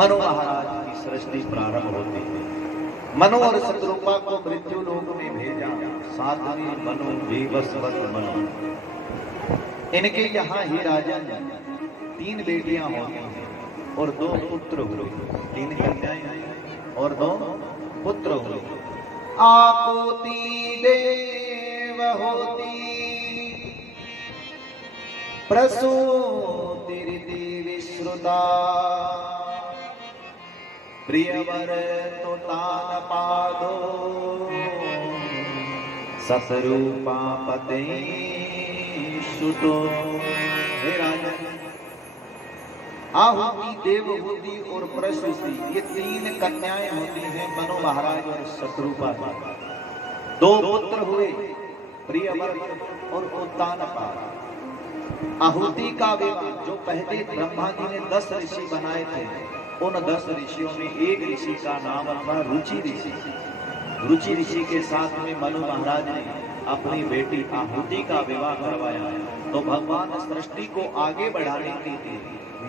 मनु महाराज की सृष्टि प्रारंभ होती है। मनु और शत्रुपा को मृत्यु लोक में भेजा, साथ में मनु विवस्वत मनु। इनके यहाँ ही राजन 3 बेटियां होती हैं और 2 पुत्र हुए, 3 कन्याएं और 2 पुत्र हुए। आकुति देव होती प्रसूति विश्रुता, प्रियवर तो तान पादो सतरूपा पते सुतो। हे राजन, आहुति, देवहूति और प्रसूति, ये 3 कन्याएं होती हैं मनु महाराज और शत्रुपा। 2 पुत्र हुए, प्रियवर और उत्तानपाद। आहुति का विवाह, जो पहले ब्रह्मा जी ने 10 ऋषि बनाए थे, उन 10 ऋषियों में एक ऋषि का नाम था रुचि ऋषि। रुचि ऋषि के साथ में मनु महाराज ने अपनी बेटी आहुति का विवाह करवाया। तो भगवान सृष्टि को आगे बढ़ाने के लिए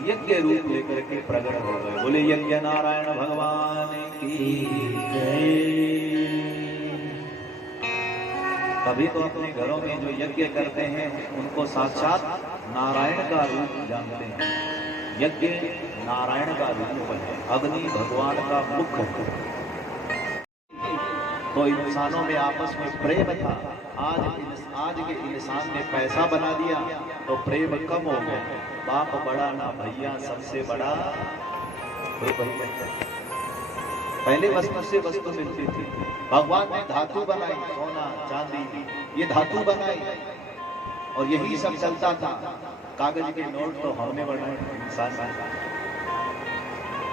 यज्ञ रूप लेकर के प्रकट हो गए। बोले यज्ञ नारायण भगवान की जय। तभी तो अपने घरों में जो यज्ञ करते हैं उनको साक्षात नारायण का रूप जानते हैं। यज्ञ नारायण का रूप है, अग्नि भगवान का मुख। तो इंसानों में आपस में प्रेम था। आज के इंसान ने पैसा बना दिया तो प्रेम कम हो गया। बाप बड़ा ना भैया, सबसे बड़ा पहले वस्तु से वस्तु मिलती थी। भगवान ने धातु बनाई, सोना चांदी, ये धातु बनाई और यही सब चलता था। कागज के नोट तो हमने बनाए इंसान ने।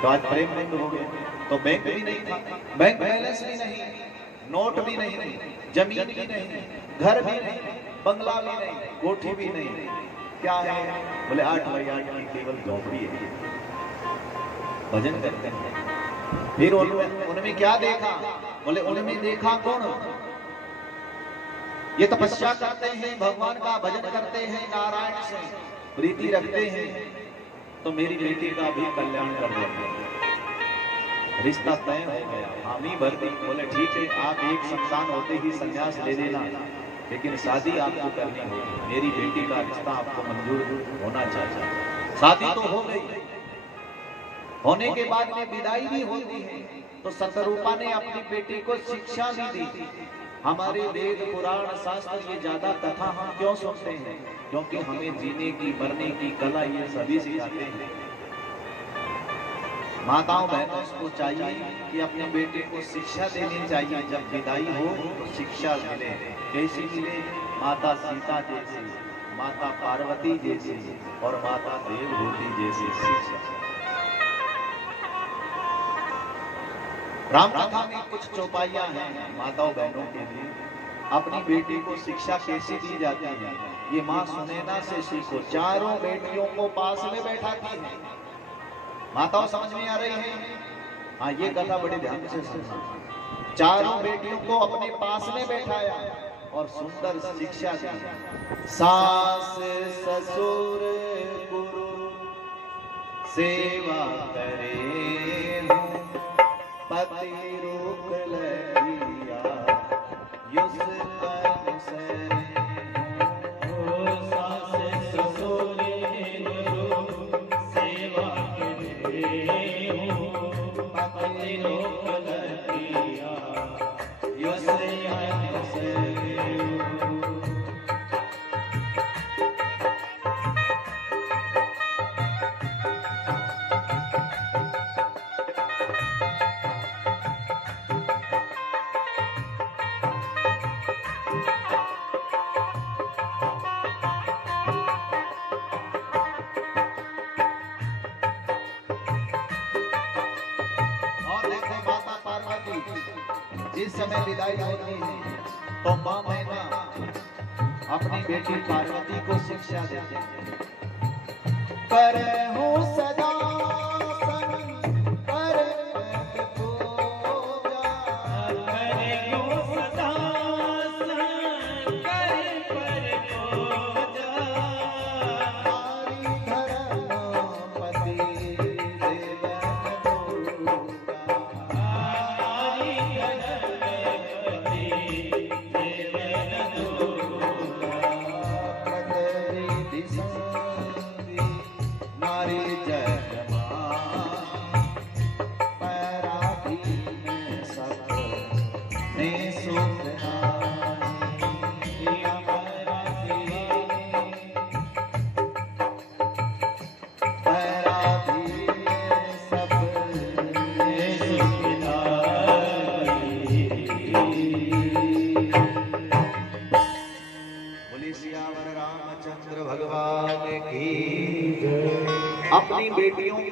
तो आज प्रेम बंद हो गया। तो बैंक भी नहीं था, बैंक बैलेंस भी नहीं, नोट भी नहीं, जमीन भी नहीं, घर भी नहीं, बंगला भी नहीं, कोठी भी नहीं। क्या है? बोले 8 बाई 8 की केवल झोपड़ी है। भजन करते हैं। फिर उनमें क्या देखा? बोले उनमें देखा कौन? ये तपस्या करते हैं, भगवान का भजन करते हैं, नारायण से प्रीति रखते हैं, तो मेरी बेटी का भी कल्याण कर देंगे। रिश्ता तय हो गया, हामी भर दी। बोले ठीक है, आप एक संतान होते ही संन्यास ले लेना, लेकिन शादी आपको करनी होगी। मेरी बेटी का रिश्ता आपको मंजूर होना चाहिए। शादी तो हो गई। होने के बाद में विदाई भी होती है। तो शतरूपा ने अपनी बेटी को शिक्षा भी दी। हमारे वेद पुराण शास्त्र ये ज्यादा कथा हम क्यों सुनते हैं? क्योंकि हमें जीने की, मरने की कला ये सभी सिखाते हैं। माताओं बहनों को चाहिए कि अपने बेटे को शिक्षा देनी चाहिए। जब विदाई हो तो शिक्षा मिले। कैसी मिले? माता सीता जैसी, माता पार्वती जैसी और माता देवहूति जैसी शिक्षा। राम कथा में कुछ चौपाइयां हैं माताओं बहनों के लिए। अपनी बेटी को शिक्षा कैसी दी जाती है, ये माँ सुनैना से सीखो। चारों बेटियों को पास में बैठाती है। माताओं समझ में आ रही है? हाँ, ये कथा बड़े ध्यान से सुनना। चारों बेटियों को अपने पास में बैठाया और सुंदर शिक्षा दी। सास ससुर गुरु सेवा करे, पति रोक लिया युस तन से। जिस समय विदाई होती है तो माँ मैना अपनी बेटी पार्वती को शिक्षा देते हैं। करहु सदा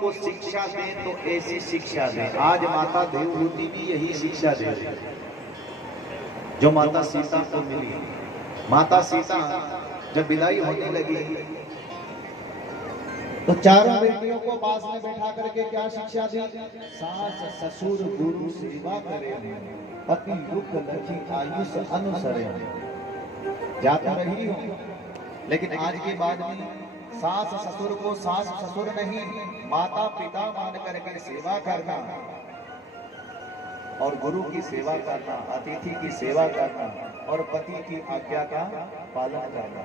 को शिक्षा दें तो ऐसी शिक्षा दें। आज माता देवहूति भी यही शिक्षा दे रही है जो माता सीता को मिली। माता सीता जब विदाई होने लगी तो चारों बेटियों को पास में बैठा करके क्या शिक्षा दी? सास ससुर गुरु सेवा करे, पति दुख लखी आयुष अनुसरे। जा तो रही हो, लेकिन आज के बाद में सास ससुर को सास ससुर नहीं, माता पिता मान करके सेवा करना और गुरु की सेवा करना, अतिथि की सेवा करना और पति की आज्ञा का पालन करना,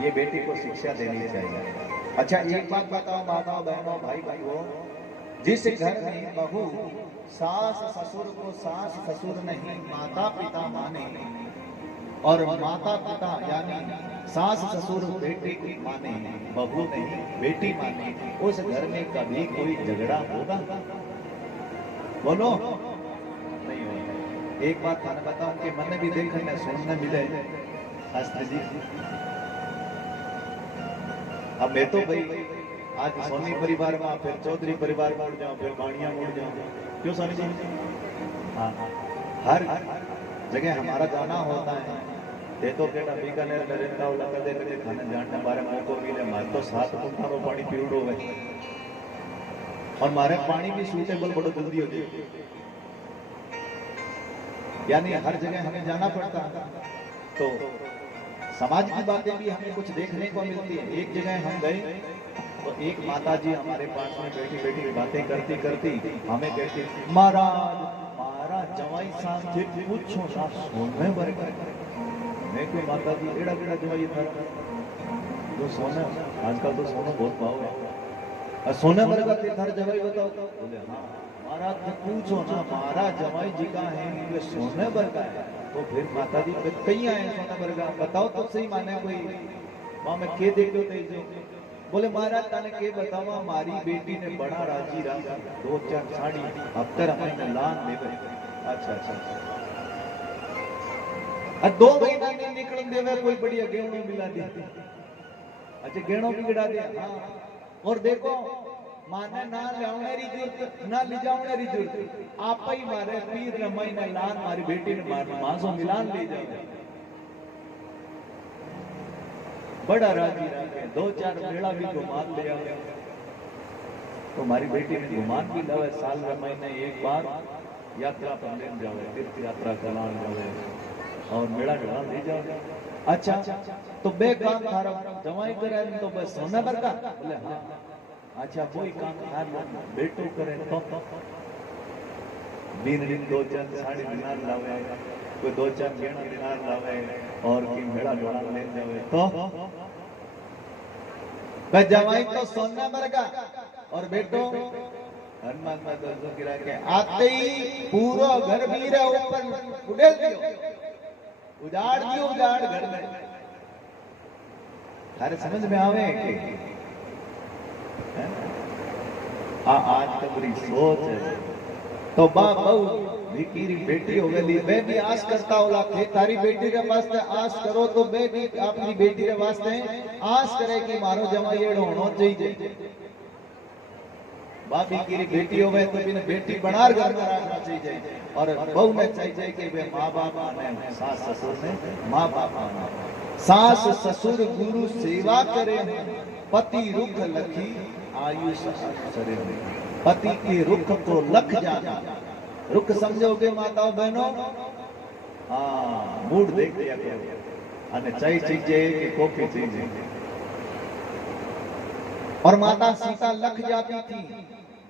ये बेटी को शिक्षा देनी चाहिए। अच्छा एक बात बताओ माताओं बहनों भाई भाइयों, जिस घर में बहू सास ससुर को सास ससुर नहीं माता पिता माने और माता पिता यानी सास ससुर बेटे की माने, बहू नहीं बेटी माने, उस घर में कभी कोई झगड़ा होगा? बोलो नहीं होगा। एक बात थाने बताऊं कि मन भी देखने सुनने मिले शास्त्री जी। अब मैं तो भाई आज सोनी परिवार में, फिर चौधरी परिवार में उड़ जाऊं, फिर बाणिया में उड़ जाऊं, क्यों सोनी जी? हाँ, हर जगह हमारा जाना होता है। ये तो बेटा बीकानेर में रहता हो कदे कदे खाने जाने बारे मौको मिले, मारे तो 7 कुंठारो पानी पीवड़ो है और मारे पानी भी सूटेबल बड़ो जल्दी हो जाए, यानी हर जगह हमें जाना पड़ता है। तो समाज की बातें भी हमें कुछ देखने को मिलती है। एक जगह हम गए तो एक माता जी हमारे पास में बैठी बैठी बातें करती करती हमें कहती, महाराज महाराज जवाई साहब जी पूछो ना सोने वर्ग। मैं कोई माता जी एड़ा बेड़ा जवाई था जो सोना, आजकल तो सोना बहुत भाव है, सोने वर्ग का थार जवाई बताओ? बोले हाँ महाराज पूछो ना, महाराज जवाई जी का है वे सोने वर्ग का है। तो फिर माता जी कहीं आए सोना वर्ग का, बताओ तो सही माने कोई वहां में के देखो तेजो। बोले महाराज तने के बतावा, मारी बेटी ने बड़ा राजी रहा 2-4 साड़ी हफ्ते हमने लान देवे। अच्छा अच्छा 2 महीना नहीं निकल देवे कोई बढ़िया गेहूं मिला दे। अच्छा गेहूं भी गिरा दिया। हाँ और देखो माने ना लाने री जरूरत ना ले जाने री जरूरत, आप ही मारे पीर ने महीने लान मारी बेटी ने मार मांसो मिलान ले जाओ। बड़ा राजी रहा 2-4 मेला भी घुमान ले आए। तो हमारी बेटी ने घुमान भी लावे, साल में महीने एक बार यात्रा पर ले जावे, तीर्थ यात्रा करान जावे और मेला घड़ा ले जाओ। अच्छा तो बे काम थारा जवाई करे तो बस सोना भर का? बोले हाँ। अच्छा कोई काम थार बेटो करे तो दिन 2-4 साड़ी दिनार लावे, कोई 2-4 गहना दिनार लावे और की मेला घड़ा ले जावे तो जवाई तो सोना भर का और बेटो हनुमान माता तो गिरा के आते ही पूरा घर मीरा ऊपर उड़ेल दियो, उजाड़ दियो, उजाड़ घर में। थारे समझ में आवे कि आज तो बड़ी सोच है। तो बाप बहु भिकीरी बेटी हो गई, मैं भी आस करता हूँ कि तारी बेटी के वास्ते आस करो तो मैं भी अपनी बेटी के वास्ते आस करे कि मारो जमाई एड़ो होना चाहिए। बाप भिकीरी बेटी हो गई तो बिना बेटी बनार घर में रखना चाहिए और बहू में चाहिए कि वे माँ बाप आने, सास ससुर ने माँ बाप आना। सास ससुर गुरु सेवा करे, पति रुख लखी आयुष अनुसरे। पति के रुख को लख जाना, रुख समझोगे माताओं बहनों? हाँ मूड देख लिया करो अने चाय चीजे कि कॉफी चीजे। और माता सीता लख जाती थी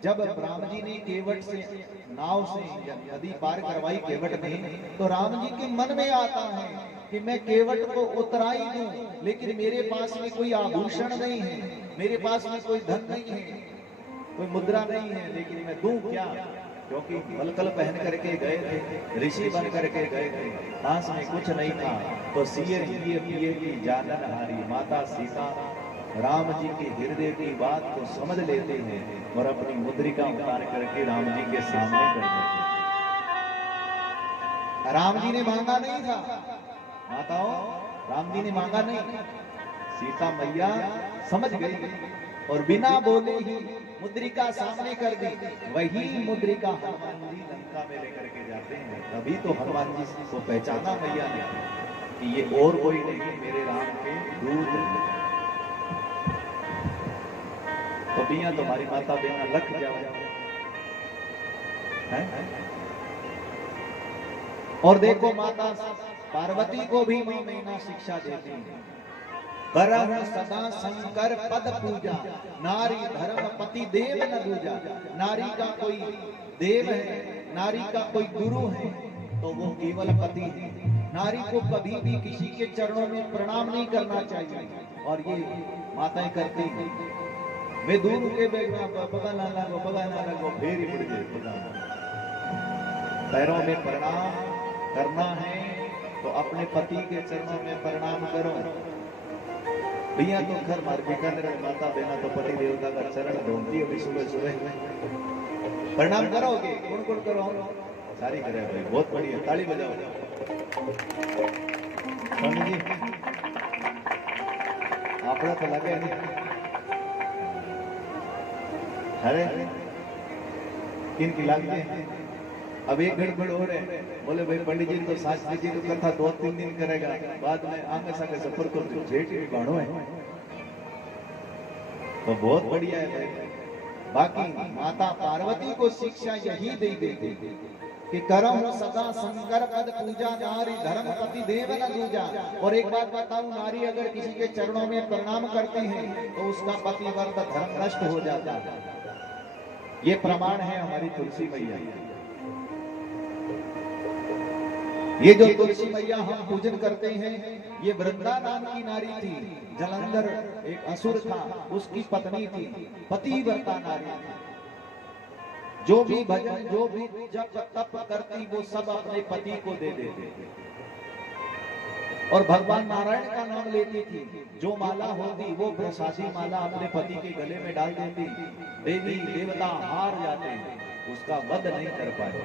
जब राम जी ने केवट से नाव से नदी पार करवाई केवट में, तो राम जी के मन में आता है कि मैं केवट को उतराई दूं, लेकिन मेरे पास में कोई आभूषण नहीं है, मेरे पास में कोई धन नहीं है, कोई मुद्रा नहीं है, लेकिन मैं दूं क्या? क्योंकि वलकल पहन करके गए थे, ऋषि बन करके गए थे, पास में कुछ नहीं था। तो सिए पिए पिए की जानन हारी, माता सीता राम जी के हृदय की बात को समझ लेते हैं और अपनी मुद्रिका उतार करके राम जी के सामने कर देते हैं। राम जी ने मांगा नहीं था माताओं, राम जी ने मांगा नहीं, सीता मैया समझ गई और बिना बोले ही मुद्रिका सामने कर दी। वही मुद्रिका हनुमान जी लंका में लेकर के जाते हैं। तभी तो हनुमान जी को पहचाना मैया ने कि ये और कोई नहीं, मेरे राम के दूत हैं। तो बिया तुम्हारी माता बिना लख जाओ है? और देखो माता पार्वती को भी मां मैना शिक्षा देती है। करम सदा शंकर पद पूजा, नारी धर्म पति देव न दूजा। नारी का कोई देव है, नारी का कोई गुरु है तो वो केवल पति है। नारी को कभी भी किसी के चरणों में प्रणाम नहीं करना चाहिए, और ये माताएं करती हैं। वे दूर के पगा ना लगो फिर ही मुड़ जाए। पैरों में प्रणाम करना है तो अपने पति के चरणों में प्रणाम करो। भैया तो घर मार के कर माता बहना तो पति देवता का चरण ढूंढती है। सुबह सुबह प्रणाम करोगे, कौन कौन करो? सारी करे भाई, बहुत बढ़िया, ताली बजाओ। स्वामी जी आपड़ा तो लगे नहीं, अरे किन की लागते हैं? अब एक गड़बड़ हो रहे, बोले भाई पंडित जी तो शास्त्री जी को कथा 2-3 दिन करेगा, बाद में आगे सागे सफर को जेठ भी बाणो है तो बहुत बढ़िया है भाई। बाकी माता पार्वती को शिक्षा यही दे देती कि करम सदा शंकर पद पूजा, नारी धर्म पति देव न दूजा। और एक बात बताऊं, नारी अगर किसी के चरणों में प्रणाम करती है तो उसका पतिव्रत धर्म नष्ट हो जाता है। ये प्रमाण है हमारी तुलसी मैया। ये जो तुलसी मैया हम पूजन करते हैं, ये वृंदा नाम की नारी थी। जलंधर एक असुर था, उसकी पत्नी थी, पतिव्रता नारी थी। जो भी भजन, जो भी जप तप करती, वो सब अपने पति को दे देती और भगवान नारायण का नाम लेती थी। जो माला होती वो प्रसादी माला अपने पति के गले में डाल देती। देवी देवता हार जाते हैं, उसका वध नहीं कर पाए।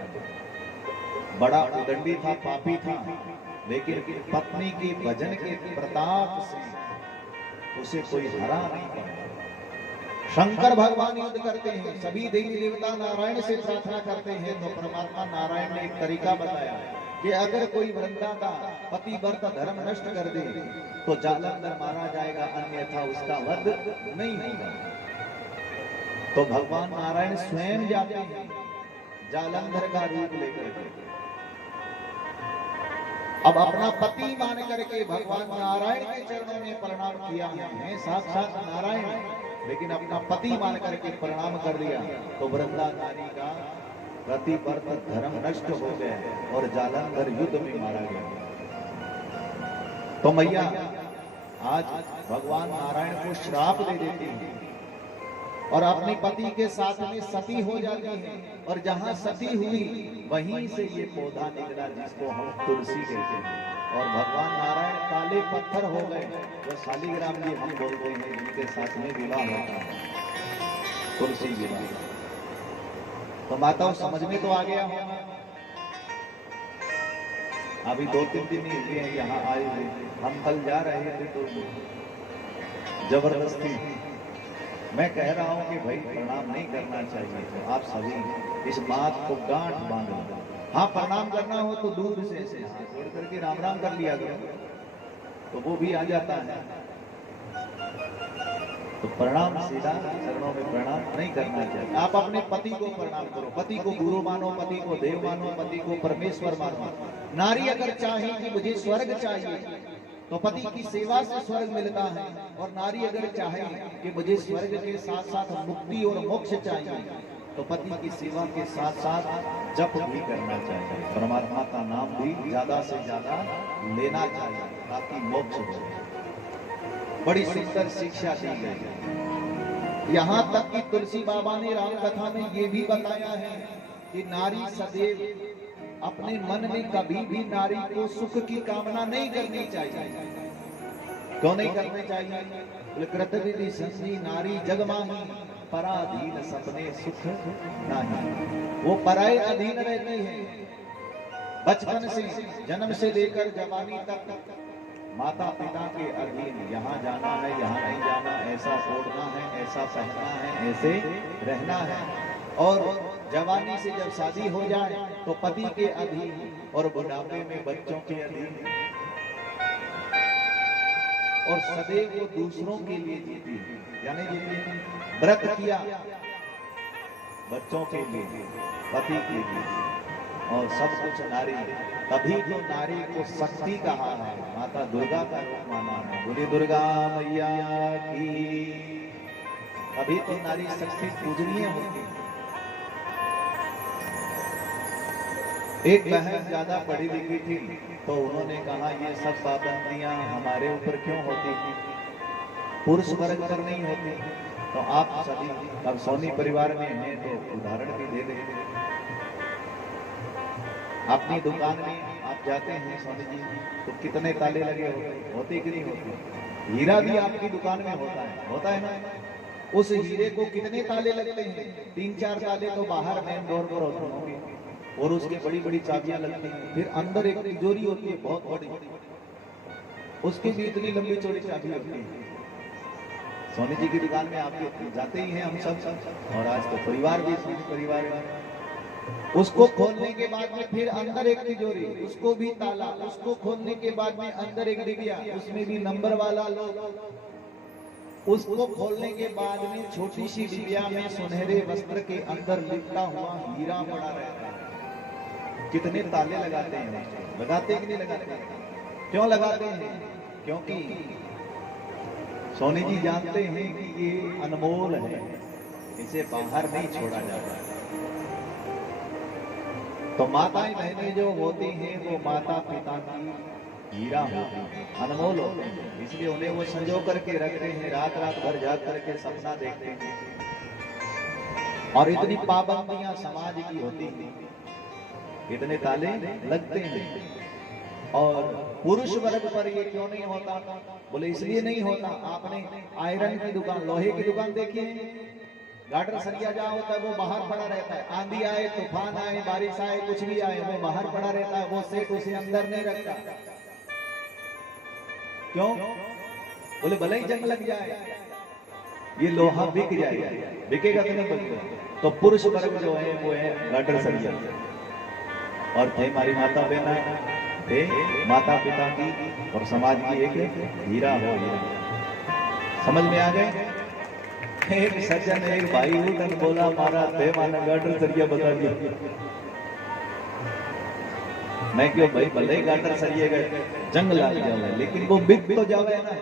बड़ा उदंडी था, पापी था, लेकिन पत्नी के भजन के प्रताप से उसे कोई हरा नहीं पाया। शंकर भगवान युद्ध करते हैं, सभी देवी देवता नारायण से प्रार्थना करते हैं, तो परमात्मा नारायण ने एक तरीका बताया कि अगर कोई वृंदा का पतिव्रत धर्म नष्ट कर दे तो जालंधर मारा जाएगा, अन्यथा उसका वध नहीं होगा। तो भगवान नारायण स्वयं जाते हैं जालंधर का रूप लेकर। अब अपना पति मान करके भगवान नारायण के चरणों में प्रणाम किया है, साक्षात नारायण, लेकिन अपना पति मान करके प्रणाम कर दिया तो वृंदा नारी का पतिव्रत धर्म नष्ट हो गया और जालंधर युद्ध में मारा गया। तो मैया आज भगवान नारायण को श्राप दे देती है और अपने पति के साथ में सती हो जाती है, और जहां सती हुई वहीं से ये पौधा निकला जिसको हम तुलसी कहते हैं। और भगवान नारायण काले पत्थर हो गए, वो शालिग्राम जी हम बोलते हैं, जिनके साथ में विवाह होता है, तुलसी विवाह। तो माताओं समझ में तो आ गया होगा। अभी 2-3 दिन ही हुए यहाँ आए हुए, हम कल जा रहे थे तो जबरदस्ती मैं कह रहा हूं कि भाई प्रणाम नहीं करना चाहिए। तो आप सभी इस बात को गांठ बांधो। हाँ, प्रणाम करना हो तो दूर से ऐसे हाथ जोड़ करके राम राम कर लिया गया तो वो भी आ जाता है। तो प्रणाम सीधा चरणों में प्रणाम नहीं करना चाहिए। आप अपने पति को प्रणाम करो, पति को गुरु मानो, पति को देव मानो, पति को परमेश्वर मानो। नारी अगर चाहे कि मुझे स्वर्ग चाहिए तो पति की सेवा से स्वर्ग मिलता है, और नारी अगर चाहे कि मुझे स्वर्ग के साथ साथ मुक्ति और मोक्ष चाहिए तो पति की सेवा के साथ साथ जप भी करना चाहिए, परमात्मा का नाम भी ज्यादा से ज्यादा लेना चाहिए ताकि मोक्ष हो। बड़ी सुंदर शिक्षा दी गई। यहाँ तक कि तुलसी बाबा ने राम कथा में ये भी बताया है कि नारी सदैव अपने मन में कभी भी नारी को सुख की कामना नहीं करनी चाहिए। क्यों नहीं करनी चाहिए? कृतविधि संधि नारी जगमाही, पराधीन सपने सुख नहीं। वो पराये अधीन रहती है। बचपन से, जन्म से लेकर जवानी तक माता पिता के अधीन, यहाँ जाना है यहाँ नहीं जाना, ऐसा छोड़ना है ऐसा पहनना है ऐसे रहना है। और जवानी से जब शादी हो जाए तो पति के अधीन, और बुढ़ापे में बच्चों के अधीन, और सदैव वो दूसरों के लिए जीती, यानी जीती व्रत किया बच्चों के लिए, पति के लिए, और सब कुछ नारी। तभी तो नारी को शक्ति कहा है, माता दुर्गा का रूप माना है। बोली दुर्गा मैया की। तभी तो नारी शक्ति पूजनीय होती है। एक बहन ज्यादा पढ़ी लिखी थी तो उन्होंने कहा ये सब पाबंदियां हमारे ऊपर क्यों होती, पुरुष वर्ग पर नहीं होती। तो आप सभी अब सोनी परिवार में हैं तो उदाहरण भी दे दें। अपनी दुकान में आप जाते हैं सोनी जी तो कितने ताले लगे होते कि नहीं होते। हीरा भी आपकी दुकान में होता है ना। उस हीरे को कितने ताले लगते हैं, 3-4 ताले तो बाहर मेन डोर पर होते होंगे, और उसकी बड़ी बड़ी चाबियां लगती हैं। फिर अंदर एक तिजोरी होती है बहुत बड़ी, उसकी भी इतनी लंबी चौड़ी चाबी होती है। सोनी जी की दुकान में आप जाते ही हैं हम सब, और आज तो परिवार भी सोनी परिवार है। उसको खोलने के बाद में फिर अंदर एक तिजोरी, उसको भी ताला, उसको खोलने के बाद में अंदर एक डिबिया, उसमें भी नंबर वाला लोग। उसको खोलने के बाद में छोटी सी डिबिया में सुनहरे वस्त्र के अंदर लिपटा हुआ हीरा पड़ा रहता है। कितने ताले लगाते हैं, लगाते कि नहीं लगाते? क्यों लगाते हैं? क्योंकि सोनी जी जानते हैं कि ये अनमोल है, इसे बाहर नहीं छोड़ा जाता। तो माताएं बहनें जो होती हैं वो माता पिता की हीरा होती है, अनमोल होती है, इसलिए उन्हें वो संजो करके रखते हैं, रात रात भर जाग करके सपना देखते हैं। और इतनी पाबंदियां समाज की होती हैं, इतने ताले लगते हैं। और पुरुष वर्ग पर ये क्यों नहीं होता? बोले इसलिए नहीं होता, आपने आयरन की दुकान, लोहे की दुकान देखी है, गाटर सरिया जहाँ होता है वो बाहर पड़ा रहता है। आंधी आए, तूफान आए, बारिश आए, कुछ भी आए, वो बाहर पड़ा रहता है। वो सेठ उसे अंदर नहीं रखता। क्यों? बोले भले ही जंग लग जाए, ये लोहा बिक जाएगा, बिकेगा तो नहीं बिकेगा। तो पुरुष वर्ग जो है वो है गाटर सरिया। और थे हमारी माता बहना, थे माता पिता की और समाज की एक हीरा हो हीरा। समझ में आ गए? एक सज्जन एक भाई उठन बोला मारा थे माना गाटर सरिया बता दिया। मैं क्यों भाई, भले ही गाटर सरिये गए जंग लग जाए, लेकिन वो बिक तो जावे ना,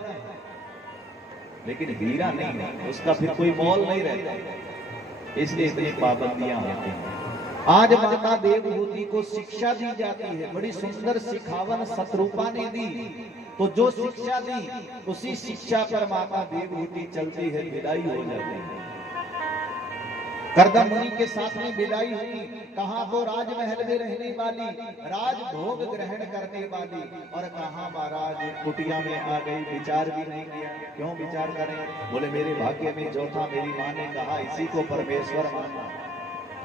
लेकिन हीरा नहीं है, उसका फिर कोई मोल नहीं रहता। इसलिए इतनी पाबंदियां होती हैं। आज माता देवहूति को शिक्षा दी जाती है, बड़ी सुंदर सिखावन सतरूपा ने दी। तो जो शिक्षा दी उसी शिक्षा पर माता देवहूति चलती है, विदाई हो जाती है। करदम मुनि के साथ में विदाई हुई, कहां तो राजमहल में रहने वाली, राज भोग ग्रहण करने वाली, और कहां महाराज कुटिया में आ गई। विचार भी नहीं किया, क्यों विचार करें? बोले मेरे भाग्य में जो था, मेरी माँ ने कहा इसी को परमेश्वर मानना।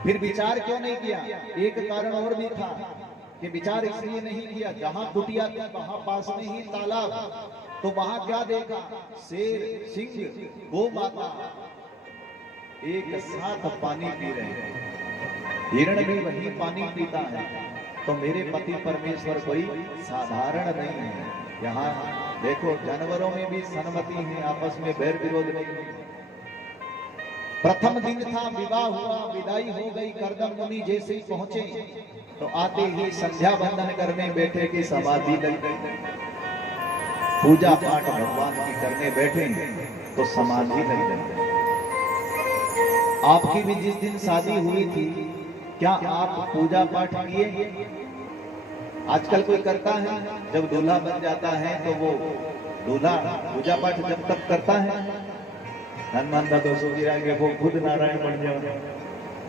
फिर विचार क्यों नहीं किया? एक कारण और भी था कि विचार इसलिए नहीं किया, जहां कुटिया थी वहां पास में ही तालाब, तो वहां क्या देखा? शेर, सिंह, गौ माता एक साथ पानी पी रहे हैं, हिरण भी वही पानी पीता है। तो मेरे पति परमेश्वर कोई साधारण नहीं है। यहाँ देखो जानवरों में भी सन्मति है, आपस में बैर विरोध नहीं है। प्रथम दिन था, विवाह हुआ, विदाई हो गई। करदम मुनि जैसे ही पहुंचे तो आते ही संध्या बंदन करने बैठे कि समाधि लग गई। पूजा पाठ भगवान की करने बैठे तो समाधि लग गई। आपकी भी जिस दिन शादी हुई थी, क्या आप पूजा पाठ किए? आजकल कोई करता है? जब दूल्हा बन जाता है तो वो दूल्हा पूजा पाठ जब तक करता है, हनुमान दादो सोचिरा के वो खुद नारायण बन जाओ।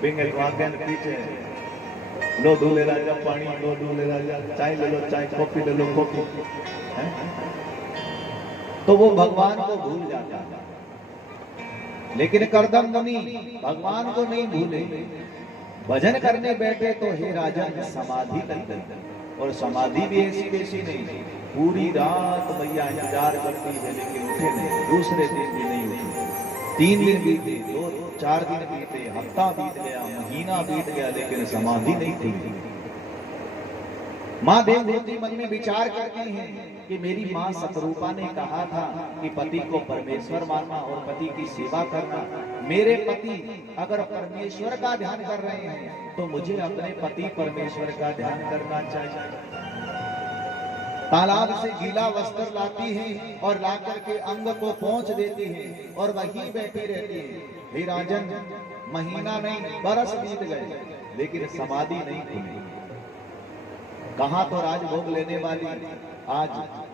पिंगल वागन पीछे लो दूल्हे राजा पानी, लो दूल्हे राजा चाय ले लो चाय, कॉफी ले लो कॉफी, तो वो भगवान को भूल जाता है। लेकिन करदम मुनि भगवान को नहीं भूले, भजन करने बैठे तो हे राजन समाधि लग गई। और समाधि भी ऐसी वैसी नहीं। पूरी रात मैया इंतजार करती है लेकिन उठे नहीं। दूसरे दिन भी नहीं उठी, 3 दिन बीते, 2-4 दिन बीते, हफ्ता बीत गया, महीना बीत गया, लेकिन समाधि नहीं खुली। माँ देवहूति मन में विचार करती हैं कि मेरी माँ सतरूपा ने कहा था कि पति को परमेश्वर मानना और पति की सेवा करना। मेरे पति अगर परमेश्वर का ध्यान कर रहे हैं तो मुझे अपने पति परमेश्वर का ध्यान करना चाहिए। तालाब से गीला वस्त्र लाती है और लाकर के अंग को पोंछ देती है और वहीं बैठी रहती है। हे राजन, महीना नहीं बरस बीत गए लेकिन समाधि नहीं खुली। कहां तो राजभोग लेने वाली आज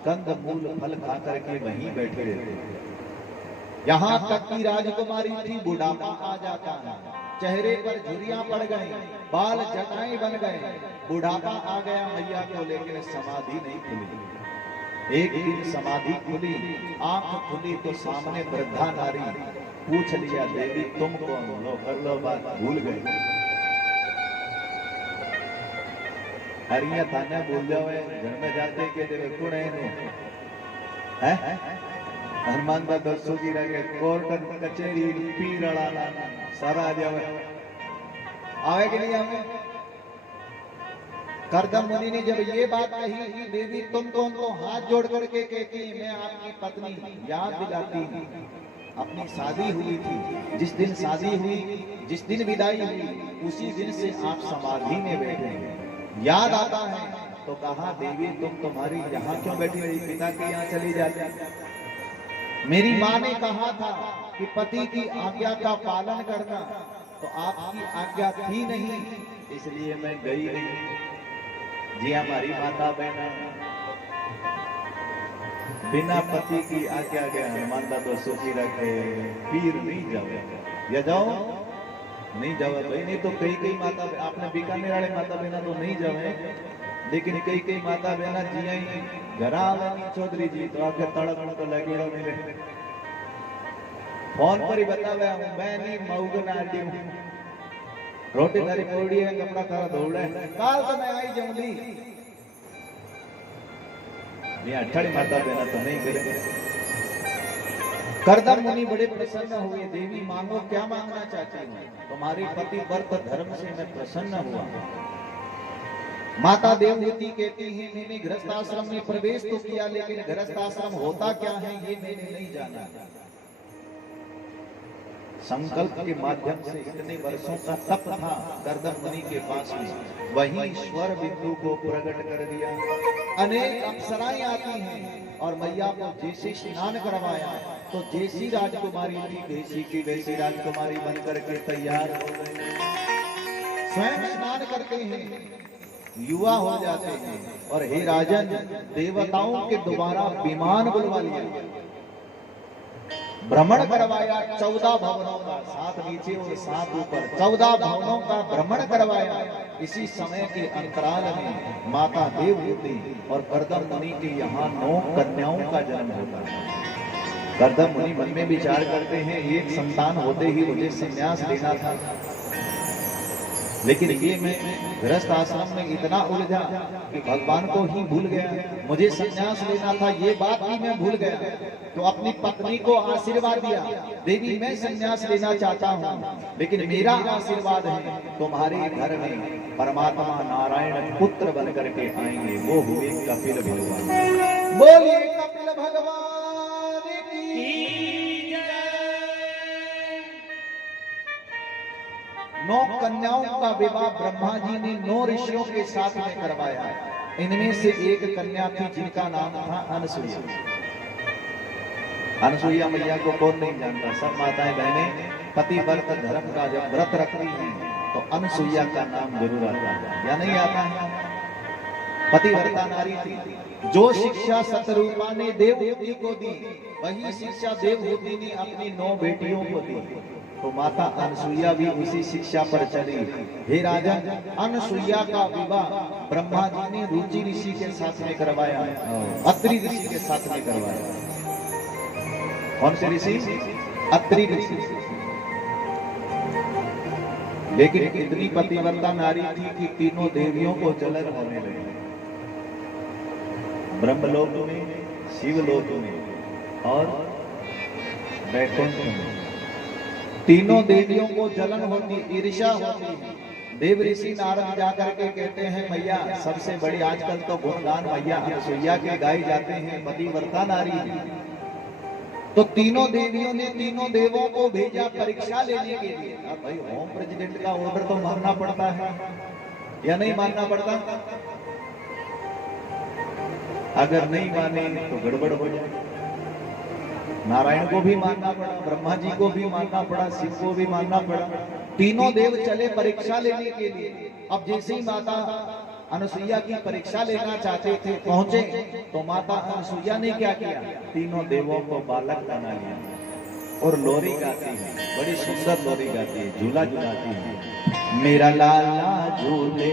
कंद मूल फल खा करके वहीं बैठे रहते। यहां तक की राजकुमारी थी, बुढ़ापा आ जाता है, चेहरे पर झुर्रियां पड़ गई, बाल जटाएं बन गए, बुढ़ापा आ गया मैया को, लेकिन समाधि नहीं खुली। एक दिन समाधि खुली, आंख खुली तो सामने वृद्धा नारी। पूछ लिया, देवी तुम कौन हो? कर लो बात, भूल गए। हरिया थाने बोल जाओ, घर में जाते के देवे कौन है? हनुमान का दर्शो की लगे कोर्ट कचेरी पीरड़ा सारा आ जावे, आवे कि नहीं आवे? करदम मुनि ने जब ये बात कही, देवी तुम कौन? तो हाथ जोड़ करके कहती है, मैं आपकी पत्नी। याद दिलाती हूँ, अपनी शादी हुई थी, जिस दिन शादी हुई, जिस दिन विदाई हुई, उसी दिन से आप समाधि में बैठे हैं। याद आता है तो कहा, देवी तुम तुम्हारी यहाँ क्यों बैठी रही? पिता के यहाँ चली जाती। मेरी माँ ने कहा था कि पति की आज्ञा का पालन करना, तो आपकी आज्ञा थी नहीं, इसलिए मैं गई नहीं। जी हमारी माता बहना बिना पति की आज्ञा के हनुमान तो सुखी रखे, पीर नहीं जाओ या जाओ नहीं जावे भाई। नहीं तो कई माता, आपने बीकानेर वाले माता बहना तो नहीं जावे, लेकिन कई माता बहना जिया घरा आवे चौधरी जी तो आगे तड़क तो लगेड़ो मिले, फोन पर ही बतावे मैं नहीं मऊग नाटी हूं, रोटी तारी कोड़ी है, कपड़ा तारा धोड़ा है, काल तो मैं आई जाऊंगी। ये अठाड़ी माता बहना तो नहीं करे। करदम मुनि बड़े प्रसन्न हुए, देवी मांगो, क्या मांगना चाहती हूँ? तुम्हारे पति व्रत धर्म से मैं प्रसन्न हुआ। माता देवहूति कहती है, मैंने गृहस्थ आश्रम में प्रवेश तो किया, लेकिन गृहस्थ आश्रम होता क्या है ये मैंने नहीं जाना। संकल्प के माध्यम से इतने वर्षों का तप था करदम मुनि के पास में, वही स्वर बिंदु को प्रकट कर दिया। अनेक अप्सराएं आती हैं और मैया को जैसे स्नान करवाया तो जैसी राजकुमारी थी वैसी की वैसी राजकुमारी बनकर के तैयार हो गई। स्वयं स्नान करते हैं, युवा हो जाते हैं, और हे राजन, देवताओं के द्वारा विमान बुलवा लिया, भ्रमण करवाया 14 भवनों का, 7 नीचे और 7 ऊपर, 14 भवनों का भ्रमण करवाया। इसी समय के अंतराल में माता देवहूति और करदम मुनि के यहाँ 9 कन्याओं का जन्म होता है। करदम मुनि मन में विचार करते हैं, एक संतान होते ही मुझे संन्यास लेना था, लेकिन ये मैं गृहस्थ आश्रम में इतना उलझा कि भगवान को ही भूल गया। मुझे संन्यास लेना था, ये बात भी मैं भूल गया। तो अपनी पत्नी को आशीर्वाद दिया, देवी मैं संन्यास लेना चाहता हूँ, लेकिन मेरा आशीर्वाद है तुम्हारे घर में परमात्मा नारायण पुत्र बन करके आएंगे, वो हुए कपिल भगवान। बोलिए कपिल भगवान की जय। 9 कन्याओं का विवाह ब्रह्मा जी ने 9 ऋषियों के साथ में करवाया। इनमें से एक कन्या थी जिनका नाम था अनसुईया। अनसुईया मैया को कौन नहीं जानता, सब माताएं बहनें पतिव्रत धर्म का जब व्रत रखती हैं तो अनसुईया का नाम जरूर आता है, या नहीं आता है? पतिव्रता नारी थी, जो शिक्षा सतरूपा ने देवहूति को दी, वही शिक्षा देवहूति ने अपनी 9 बेटियों को दी। तो माता अनसुईया भी उसी शिक्षा पर चली। हे राजन, अनसुईया का विवाह ब्रह्मा जी ने रुचि ऋषि के साथ में करवाया, अत्रि ऋषि के साथ में करवाया। कौन से ऋषि? अत्रि ऋषि। लेकिन इतनी पतिव्रता नारी थी कि तीनों देवियों को जलन होने लगी। ब्रह्मलोक में, शिवलोक में और वैकुंठ में। तीनों देवियों को जलन होती, ईर्ष्या होती है। देव ऋषि नारद जाकर के कहते हैं मैया सबसे बड़ी आजकल तो गुणगान मैया अनसुईया के गाए जाते हैं, पतिव्रता नारी है। तो तीनों देवियों ने तीनों देवों को भेजा परीक्षा लेने के लिए। अब भाई होम प्रेसिडेंट का ऑर्डर तो मानना पड़ता है या नहीं मानना पड़ता? अगर नहीं माने तो गड़बड़ हो जाए। नारायण को भी मानना पड़ा, ब्रह्मा जी को भी मानना पड़ा, शिव को भी मानना पड़ा। तीनों देव चले परीक्षा लेने के लिए। अब जैसे ही माता अनुसुईया की परीक्षा लेना चाहते थे, पहुंचे तो माता अनुसुईया ने क्या किया? तीनों देवों को बालक बना लिया और लोरी गाती है, बड़ी सुंदर लोरी गाती है, झूला झुलाती है। मेरा लाला झूले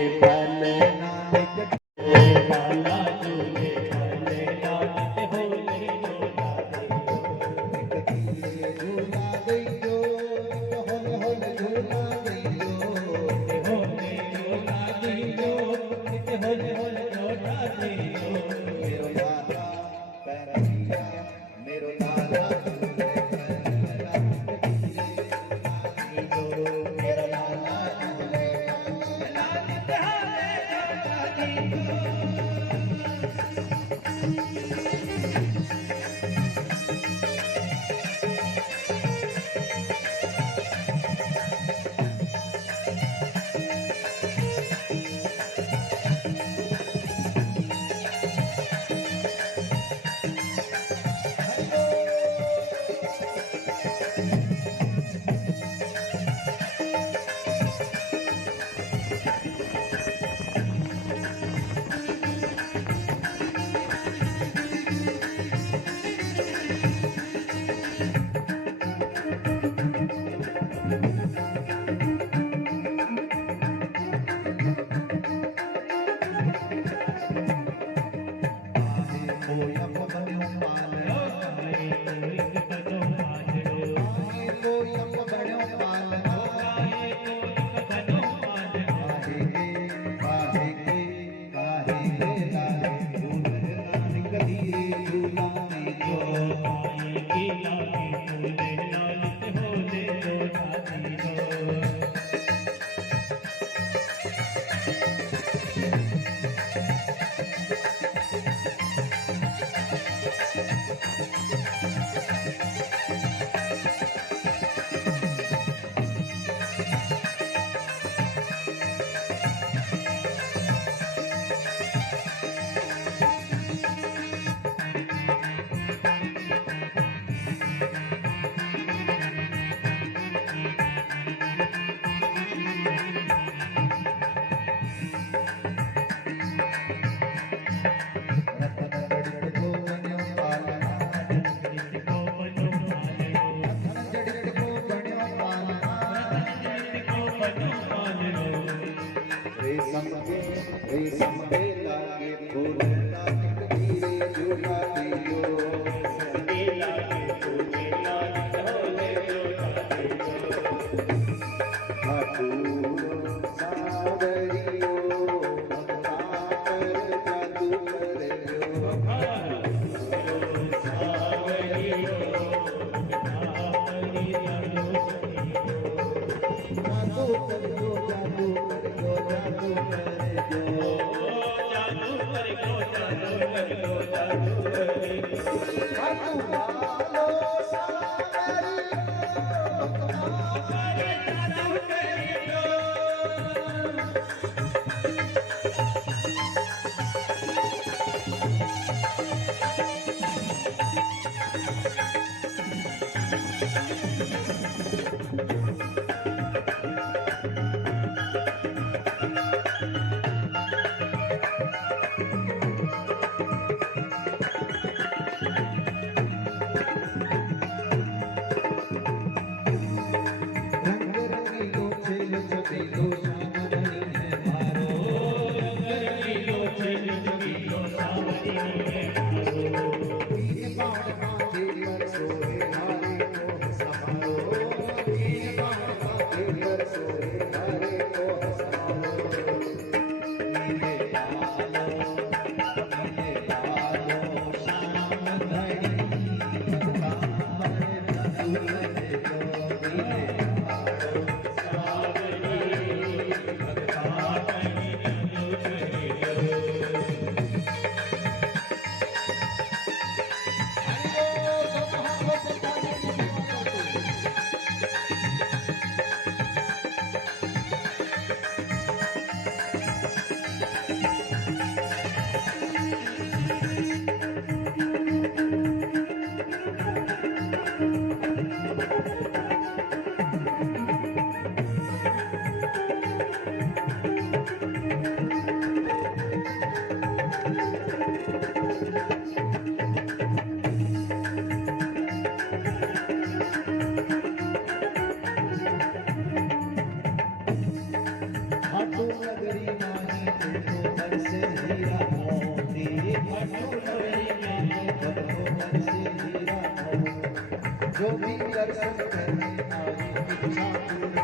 जो भी दर्शन करने आए इच्छा पूर्ण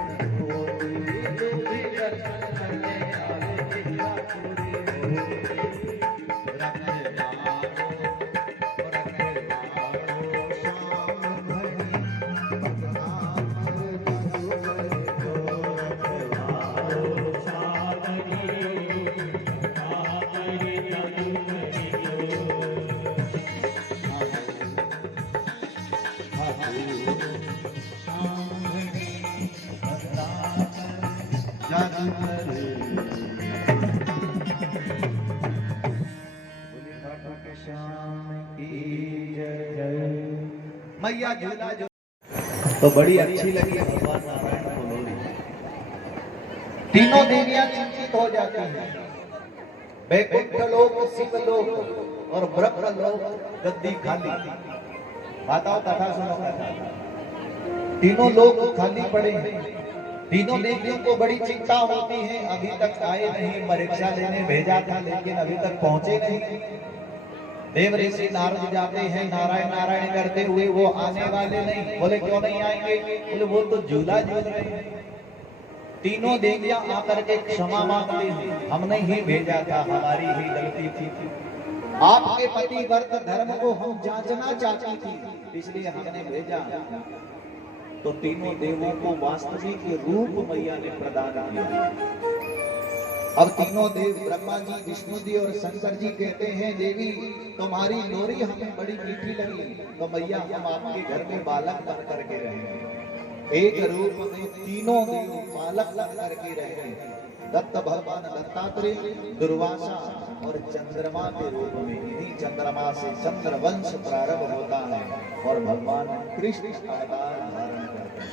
होती, जो भी दर्शन करने आए इच्छा पूरी होती। शाम भरी मैया झूला जो तो बड़ी अच्छी लगी भगवान नारायण को लोरी। तीनों देवियां चिंतित हो जाती हैं। वैकुंठ लोक, शिव लोक और ब्रह्म लोक गद्दी खाली। बताओ कथा सुनो। तीनों लोग खाली पड़े हैं। तीनों देवियों को बड़ी चिंता होती है, अभी तक आए नहीं। परीक्षा लेने भेजा था लेकिन अभी तक पहुंचे नहीं। देव ऋषि नारद जाते हैं नारायण नारायण करते हुए, वो आने वाले नहीं। बोले क्यों नहीं आएंगे? बोले वो तो झूला झूल रहे हैं। तीनों देवियां आकर के क्षमा मांगते हैं, हमने ही भेजा था, हमारी ही गलती थी। आपके पति व्रत धर्म को हम जांचना चाहती थी, इसलिए हमने भेजा। तो तीनों देवों को वास्तविक रूप मैया ने प्रदान किया। अब तीनों देव ब्रह्मा जी, विष्णु जी और शंकर जी कहते हैं देवी तुम्हारी लोरी हमें बड़ी मीठी लगी, तो मैया हम आपके घर में बालक बन करके रहे। एक रूप में तीनों देव बालक बन करके रहे। दत्त भगवान दत्तात्रेय, दुर्वासा और चंद्रमा के रूप में। इन्हीं चंद्रमा से चंद्रवंश प्रारंभ होता है और भगवान कृष्ण अवतार धारण करते हैं।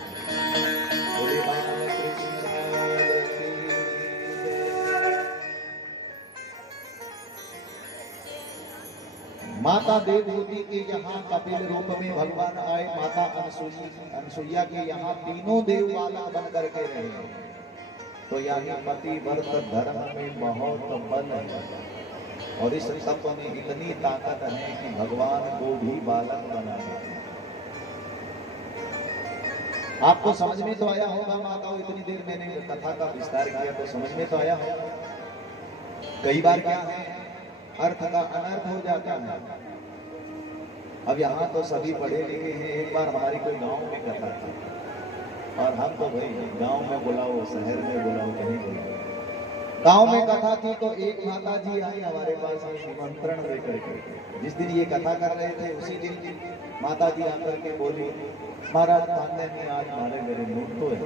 माता देवहूति के यहाँ कपिल रूप में भगवान आए। माता अनसुईया के यहाँ तीनों देव बालक बन करके रहे। तो यानी पति व्रत धर्म में बहुत बल है और इस तप में इतनी ताकत है कि भगवान को भी बालक बना देते। आपको समझ में तो आया होगा माताओं, इतनी देर मैंने कथा का विस्तार किया तो समझ में तो आया होगा। कई बार क्या है, अर्थ का अनर्थ हो जाता है। अब यहाँ तो सभी पढ़े लिखे हैं। एक बार हमारी कोई गांव में कथा थी और हम तो भाई गांव में बुलाओ, शहर में बुलाओ, कहीं बुलाओ। गांव में कथा थी तो एक माता जी आई हमारे पास निमंत्रण लेकर के। जिस दिन ये कथा कर रहे थे उसी दिन माता जी आकर के बोली, महाराज थाने में आज हमारे मेरे मूर्तो है।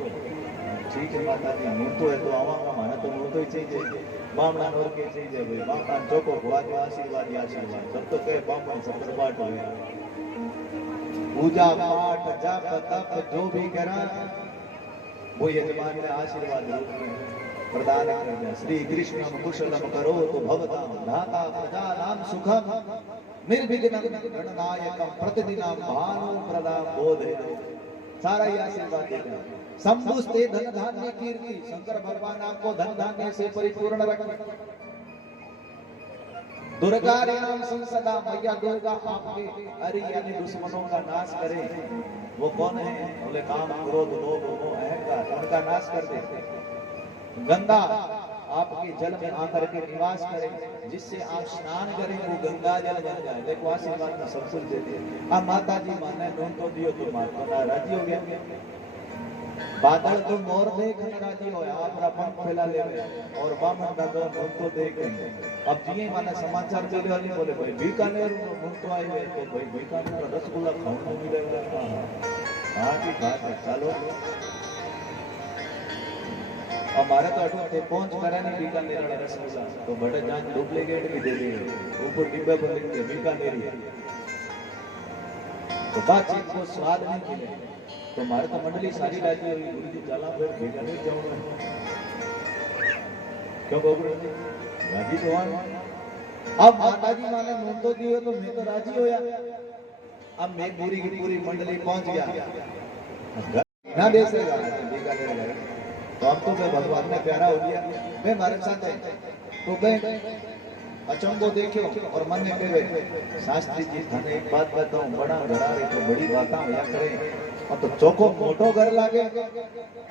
ठीक है माता जी, मूर्तो है तो आवा, हमारा तो मूर्तो ही चाहिए। बामणा नोर के चाहिए भाई, बामणा चौको हुआ जो आशीर्वाद आशीर्वाद सब तो कहे बामण सफर पाठ हो गया। पूजा पाठ जप तप जो भी करा वो यजमान ने आशीर्वाद प्रदान कर दिया। श्री कृष्ण कुशलम करो तो भवताम धाता प्रजानाम सुखम निर्विघ्नं गणनायकम प्रतिदिनं भानु प्रदा बोधे। सारा ही आशीर्वाद देगा। संबुस्ते धन धान्य कीर्ति, शंकर भगवान आपको धन धान्य से परिपूर्ण रखें। दुर्गा नाम संसदा, मैया दुर्गा आपके अरे यानी दुश्मनों का नाश करे। वो कौन है? बोले काम क्रोध लोभ मोह अहंकार, उनका नाश कर दे। गंगा आपके जल में आकर के निवास करे, जिससे आप स्नान करें वो गंगा जल बन जाए। देखो आशीर्वाद में सब कुछ देते हैं। अब माता जी माने नून तो दियो तो माता राजी हो गया। बादल तो मोर देख राजी हो, आप पंख फैला ले और बामन का दो नून तो देख। अब जी माने समाचार मिले वाली बोले भाई बीकानेर नून तो आए हुए, तो भाई बीकानेर का रसगुल्ला खाने मिलेगा। हाँ ठीक बात है, चलो। हमारे तो अटूटे पहुंच करा नहीं बीकानेर वाला रसगुल्ला, तो बड़े जान डुप्लीकेट भी दे देंगे, ऊपर डिब्बे पर लिख दे बीकानेरी। तो बातचीत को स्वाद नहीं मिले। तो हमारे तो मंडली सारी लाती हुई गुरु जी चला फिर बीकानेर जाऊंगा। क्यों गोकुल राजी तो हुआ। अब माताजी माने नून तो दियो तो मैं तो राजी होया। अब मैं पूरी की पूरी मंडली पहुंच गया ना दे सकेगा तो अब तो मैं भगवान ने प्यारा हो गया मैं मारे साथ है तो मैं अचंबो देखो और मन में कहे शास्त्री जी थाने एक बात बताऊं बड़ा घरा रे तो बड़ी बात होया करे और तो चौको मोटो घर लागे।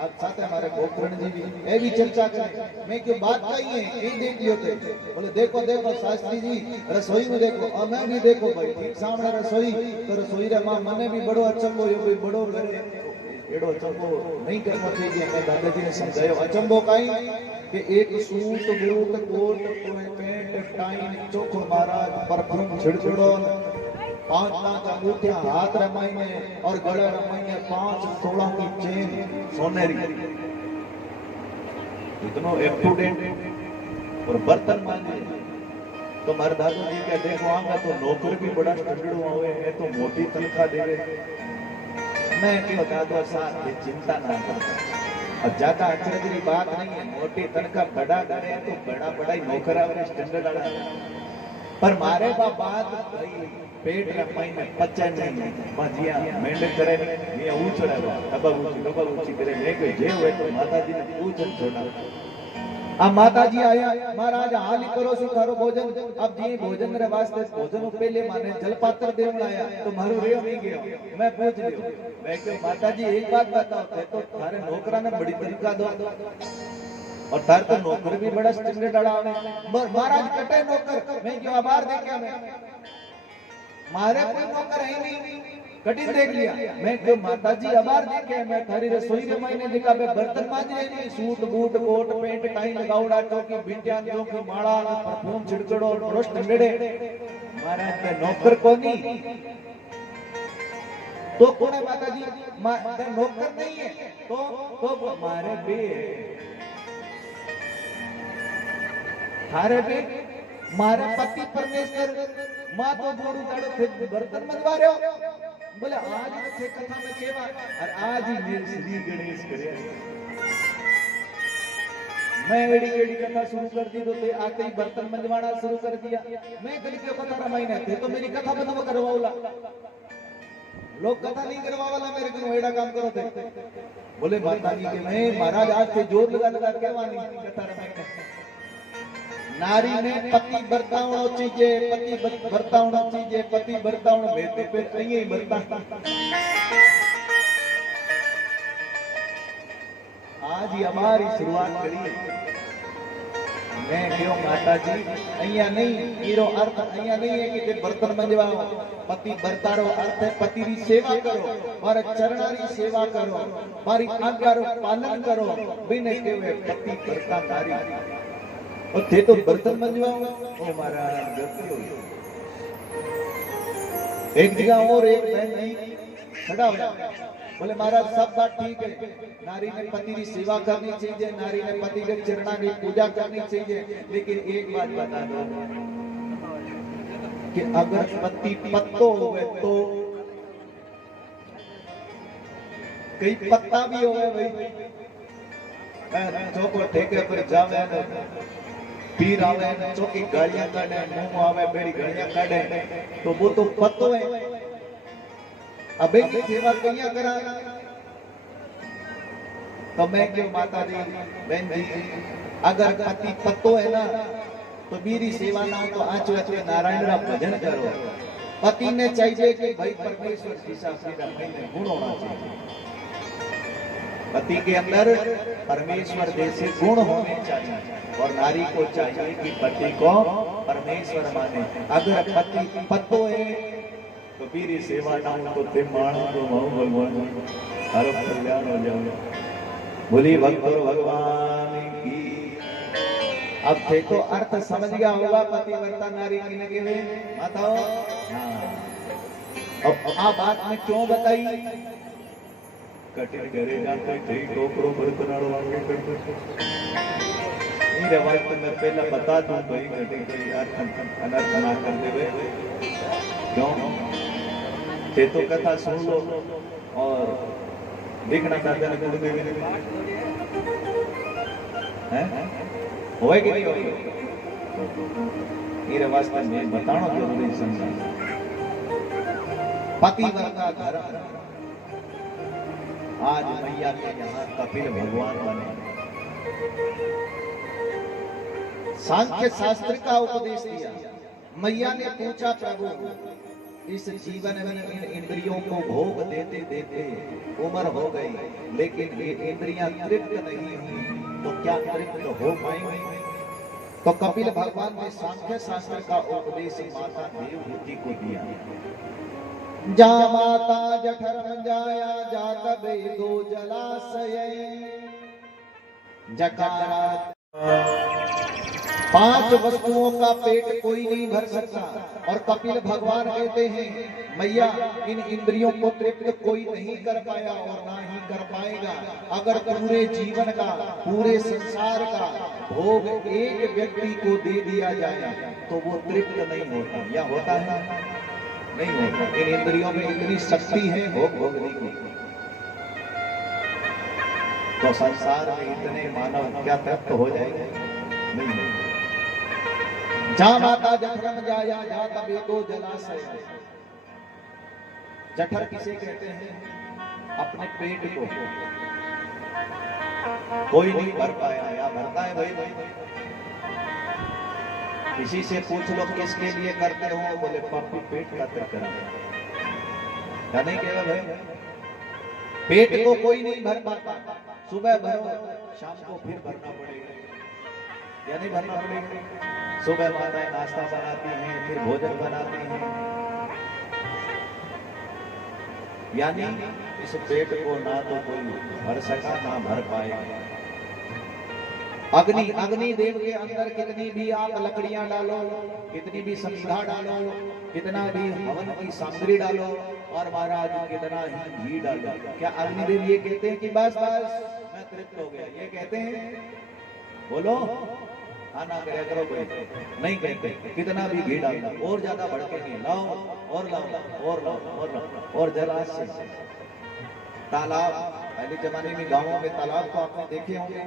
अब साथ हमारे गोकर्ण जी भी ए भी चर्चा करे मैं क्यों बात कही है ये देख लियो थे बोले देखो देखो शास्त्री जी रसोई में देखो और मैं भी देखो भाई ठीक सामने रसोई तो रसोई रे मां मने भी बड़ो अचंबो यो भी बड़ो करे एड़ो अचंबो नहीं करना चाहिए। मैं दादाजी ने समझायो अचंबो काई कि एक suit boot coat pant tie चोखो महाराज परफ्यूम छिड़छिड़ो 5 अंगूठियां हाथ रमाई में और गले रमाई में 5 16 की चेन सोनेरी इतनो अप टू डेट और बर्तन मांगे तो मारे दादू जी क्या देखो आऊंगा तो नौकर भी बड़ा स्टैंडर्ड हुए है तो मोटी तनख्वाह देवे। मैं क्यों दादू साथ चिंता ना करता और ज्यादा अचरज की बात नहीं है मोटी तनख्वाह बड़ा करे तो बड़ा बड़ा ही नौकर आवे स्टैंडर्ड वाला पर मारे बात भाई पेट रमाई में पचे नहीं बाजिया मेंढक करे ये ऊंचड़ा डबा ऊंची करे मैं कोई जे हुए तो माताजी ने पूछन छोड़ा। अब माताजी आया महाराज हाल करो सो थारो भोजन अब जी भोजन रे वास्ते भोजन पहले माने जल पात्र देवन आया तो मारो रे नहीं गयो मैं पूछ लियो मैं क्यों माताजी एक बात बताओ तो थारे नौकरा ने बड़ी तनख्वाह दो और थार तो नौकर भी बड़ा स्टैंडर्ड डालावे महाराज कटे नौकर मैं क्यों आभार दे क्या मैं मारे कोई नौकर है नहीं कटिंग देख लिया मैं क्यों माताजी आभार दे के मैं थारी रसोई रे महीने दिखा बे बर्तन मांज रही suit boot coat pant tie लगावड़ा चौकी बिंटियां जो की माला परफ्यूम छिड़कड़ो और रोस्ट गड़े महाराज के नौकर कोनी तो कोने माताजी नौकर नहीं है तो मारे बे थारे भी मारे पति परमेश्वर मां तो बोरू दाड़ो थे बर्तन मंगवा रहे हो बोले आज थे कथा में केवा और आज ही मेरे श्री गणेश करे मैं एड़ी कथा शुरू कर दी तो ते आते ही बर्तन मंगवाना शुरू कर दिया मैं कल के कथा रमाईने थे तो मेरी कथा बंद करवाओला लोग कथा नहीं करवावाला मेरे को एड़ा काम करो थे बोले माता जी के मैं महाराज आज से जोर लगा केवा नहीं कथा रमाईने नारी ने पति बरतावणो चाहिए पति बरतावणो चाहिए पति बरतावणो में तो पे नहीं ही बरता आज ही हमारी शुरुआत करी मैं क्यों माता जी अहिया नहीं हीरो अर्थ अहिया नहीं है कि बर्तन मंजवाओ पति बरतारो अर्थ है पति की सेवा करो मारे चरणारी सेवा करो मारी आज्ञा रो पालन करो बिने केवे पति बरता नारी और थे तो बर्तन मंजवाऊंगा ओ महाराज एक जगह और एक बहन नहीं खड़ा हो बोले महाराज सब बात ठीक है नारी ने पति की सेवा करनी चाहिए नारी ने पति के चरणों की पूजा करनी चाहिए लेकिन एक बात बता दो कि अगर पति पत्तो होवे तो कई पत्ता भी होवे भाई चौको ठेके पर जावे पीर आवे चौकी गालियां काढ़े मुंह आवे बेड़ी गालियां काढ़े तो वो तो पत्तो है अबे की सेवा कइया करा तो मैं क्यों माता जी बहन जी अगर पति पत्तो है ना तो मेरी सेवा ना हो तो आंचो आंचो नारायण रा भजन करो पति ने चाहिए कि भाई परमेश्वर दिशा सीधा मैंने गुण होना चाहिए पति के अंदर परमेश्वर जैसे गुण होने चाहिए और नारी को चाहिए कि पति को परमेश्वर माने अगर पति पत्तो है तो मेरी सेवा ना हो तो ते मानो तो भगवान हर कल्याण हो जाओ बोली भक्त भगवान की। अब थे तो अर्थ समझ गया होगा पतिव्रता नारी किने के वे बताओ अब आ बात में क्यों बताई कटिंग करेगा तो तेरी टोकरो बर्तन वाले करते नहीं रवायत तो मैं पहले बता दूं भाई कटिंग कोई अनर्थ ना कर देवे क्यों ते तो कथा सुन लो और देखना दादा ने गुरुदेव ने हैं होए कि नहीं होए? मेरे वास्ते मैं बताना जरूरी समझा। पतिव्रता धर्म आज मैया के यहाँ कपिल भगवान बने। सांख्य शास्त्र का उपदेश दिया। मैया ने पूछा, प्रभु इस जीवन में इन इंद्रियों को भोग देते देते उम्र हो गई, लेकिन ये इंद्रियां तृप्त नहीं हुई, तो क्या तृप्त हो पाएंगे? तो कपिल भगवान ने सांख्य शास्त्र का उपदेश माता देवहूति को दिया। जा माता जठरम जाया जात वेदो जलाशय जकारा। 5 वस्तुओं का पेट कोई नहीं भर सकता, और कपिल भगवान कहते हैं मैया इन इंद्रियों को तृप्त कोई नहीं कर पाया और ना ही कर पाएगा। अगर पूरे जीवन का, पूरे संसार का भोग एक व्यक्ति को दे दिया जाए तो वो तृप्त नहीं होता। या होता है? नहीं होता। इन इंद्रियों में इतनी शक्ति है भोग भोगने की। तो संसार में इतने मानव क्या तृप्त हो जाएंगे? नहीं होगा। जा माता जठरम जाया जात वेदो जलाशय। जठर किसे कहते हैं? अपने पेट को। कोई नहीं भर पाया, या भरता है भाई? किसी से पूछ लो किसके लिए करते हो, बोले पापी पेट खातिर करते हैं। क्या नहीं कहेगा भाई? पेट को कोई नहीं भर पाता। सुबह भरो, शाम को फिर भरना पड़ेगा, या नहीं भरना पड़ेगा? सुबह माताएं नाश्ता बनाती हैं, फिर भोजन बनाती हैं, यानी इस पेट को ना तो कोई भर सका ना भर पाएगा। अग्नि देव के अंदर कितनी भी आप लकड़ियां डालो, कितनी भी समिधा डालो, कितना भी हवन की सामग्री डालो, और महाराज कितना ही घी डालो, क्या अग्निदेव ये कहते हैं कि बस बस मैं तृप्त हो गया? ये कहते हैं? बोलो, खाना करे करो, कोई नहीं कहते। कितना भी घी डालना, और ज्यादा भड़केंगे, लाओ और लाओ और लाओ और लाओ। और जलाशय, तालाब, पहले जमाने में गांवों में तालाब तो आपने देखे होंगे।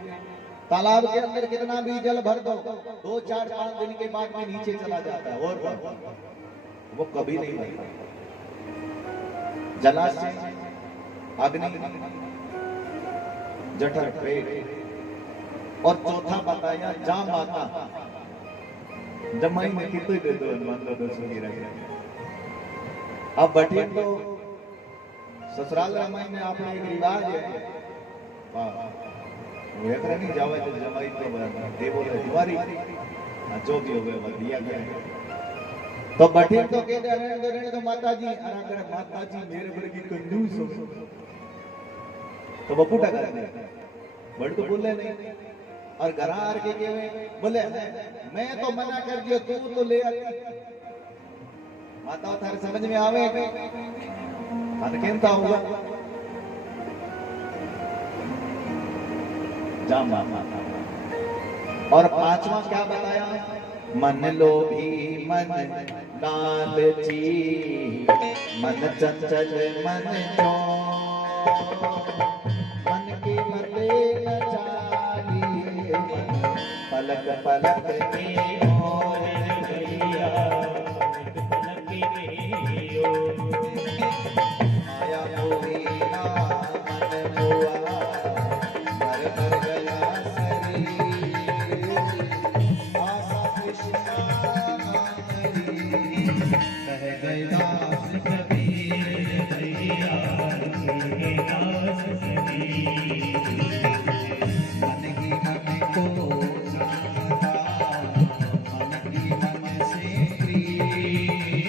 तालाब के अंदर कितना भी जल भर दो, 2, 4, 5 दिन के बाद में नीचे चला जाता है, और वो कभी नहीं भरता। जलाशय, अग्नि, जठर पेट, और चौथा बताया जा माता। जमाई में कितने दे दो, मान लो 200 की रह। अब बैठिए तो ससुराल रामायण में आपने एक रिवाज है, नहीं जावे तो जमाई तो दे बोले तुम्हारी जो भी हो गए दिया गया। तो बैठे तो कहते रहने तो माता जी, अरे माता जी मेरे वर्गी कंजूस हो, तो वो पुटा कर बड़ तो बोले नहीं। और घर आर के बोले मैं तो मना कर दिया, तू तो ले आई। माता थारे समझ में आवे अनकेनता होगा। जामा। और 5वां क्या बताया? मन लोभी मन लालची, मन चंचल मन चोर, मन की मते न चाली, पलक पलक की ओर भैया, पलक की ओर माया कोई ना मन हुआ, मर मर गया शरीर, आशा कृष्णा कह गए दास कबीर भैया, दास कबीर मन ही मन को चाहता, मन ही मन से प्रिय,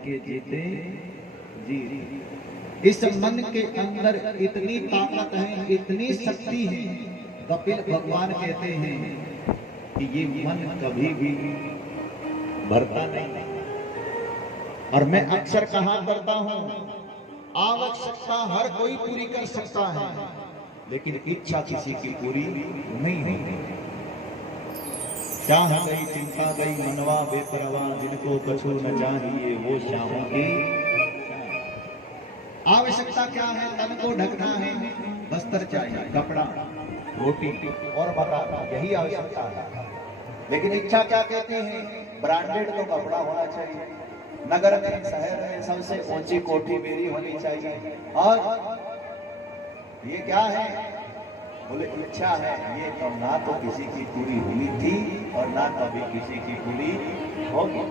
के जीते जी। इस मन के अंदर इतनी ताकत है, इतनी शक्ति है, कपिल भगवान कहते हैं कि ये मन कभी भी भरता नहीं। और मैं अक्सर कहा करता हूं, आवश्यकता हर कोई पूरी कर सकता है, लेकिन इच्छा किसी की पूरी नहीं होती। चाह गई चिंता गई मनवा बेपरवाह, जिनको कछु न चाहिए वो श्यामों की। आवश्यकता क्या है? तन को ढकना है, वस्त्र चाहिए, कपड़ा, रोटी और मकान, यही आवश्यकता है। लेकिन इच्छा क्या कहते हैं? ब्रांडेड तो कपड़ा होना चाहिए, नगर में शहर में सबसे ऊंची कोठी मेरी होनी चाहिए। और ये क्या है? बोले इच्छा है। ये तो ना तो किसी की पूरी हुई थी और ना कभी किसी की पूरी होगी।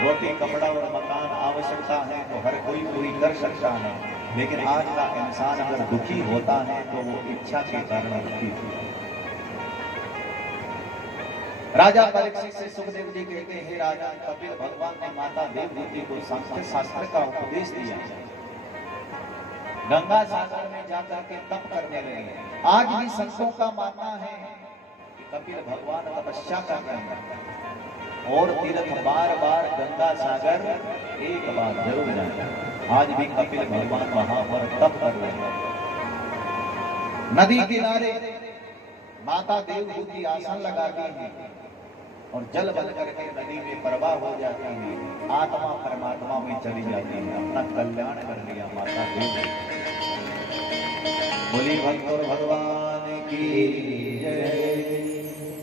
रोटी कपड़ा और मकान आवश्यकता है तो हर कोई पूरी कर सकता है, लेकिन आज का इंसान अगर दुखी होता है तो वो इच्छा के कारण दुखी है। राजा परीक्षित से सुखदेव जी कहते हैं, राजा कपिल भगवान ने माता देवहूति को सांख्य शास्त्र का उपदेश दिया, गंगा सागर में जाकर के तप करने लगे। आज भी संतों का मानना है कि कपिल भगवान तपस्या कर रहे हैं और तीर्थ बार बार गंगा सागर एक बार जरूर जाए। आज भी कपिल भगवान वहां पर तप कर रहे हैं। नदी किनारे माता देवहूति आसन लगाती है और जल बन करके नदी में प्रवाह हो जाती है, आत्मा परमात्मा में चली जाती है, अपना कल्याण कर लिया माता देवहूति। बोली भक्त भगवान की जय,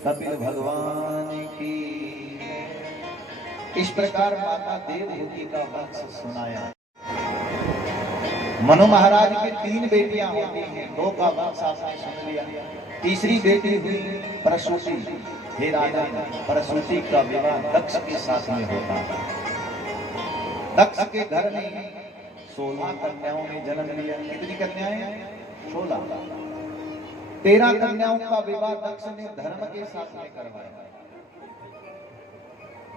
कपिल भगवान की। इस प्रकार माता देवहूति का वंश सुनाया। मनु महाराज की 3 बेटियां होती हैं, 2 का वंश आपने सुन लिया। तीसरी बेटी हुई प्रसूति। हे राजा, प्रसूति का विवाह दक्ष के साथ में होता है। दक्ष के घर में 16 कन्याओं ने जन्म लिया। कितनी कन्याएं? 16। 13 कन्याओं का विवाह दक्ष ने धर्म के साथ में करवाया।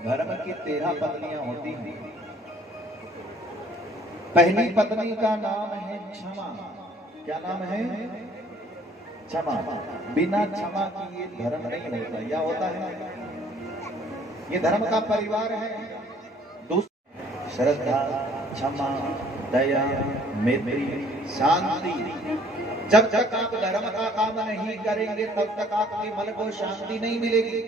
धर्म की 13 पत्नियां होती हैं। पहली पत्नी का नाम है क्षमा। क्या नाम है? क्षमा। बिना क्षमा की ये धर्म नहीं होता। या होता है? ये धर्म का परिवार है। दूसरी श्रद्धा, क्षमा, दया, मैत्री, शांति। जब तक आप धर्म का काम नहीं करेंगे तब तक आपके मन को शांति नहीं मिलेगी,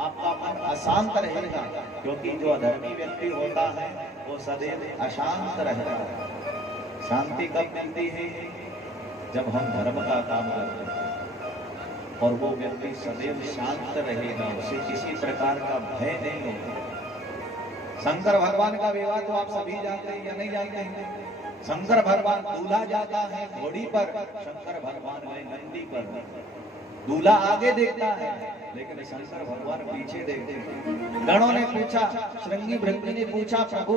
आपका मन अशांत रहेगा। क्योंकि जो अधर्मी व्यक्ति होता है वो सदैव अशांत रहेगा। शांति कब मिलती है? जब हम धर्म का काम करते हैं। और वो व्यक्ति सदैव शांत रहेगा, उसे किसी प्रकार का भय नहीं होगा। शंकर भगवान का विवाह तो आप सभी जानते हैं या नहीं जानते हैं? शंकर भगवान दूल्हा जाता है घोड़ी पर, शंकर भगवान गए नंदी पर। दूल्हा आगे देखता है लेकिन शंकर भगवान पीछे देखते हैं। गणों ने पूछा, श्रृंगी भृंगी ने पूछा, प्रभु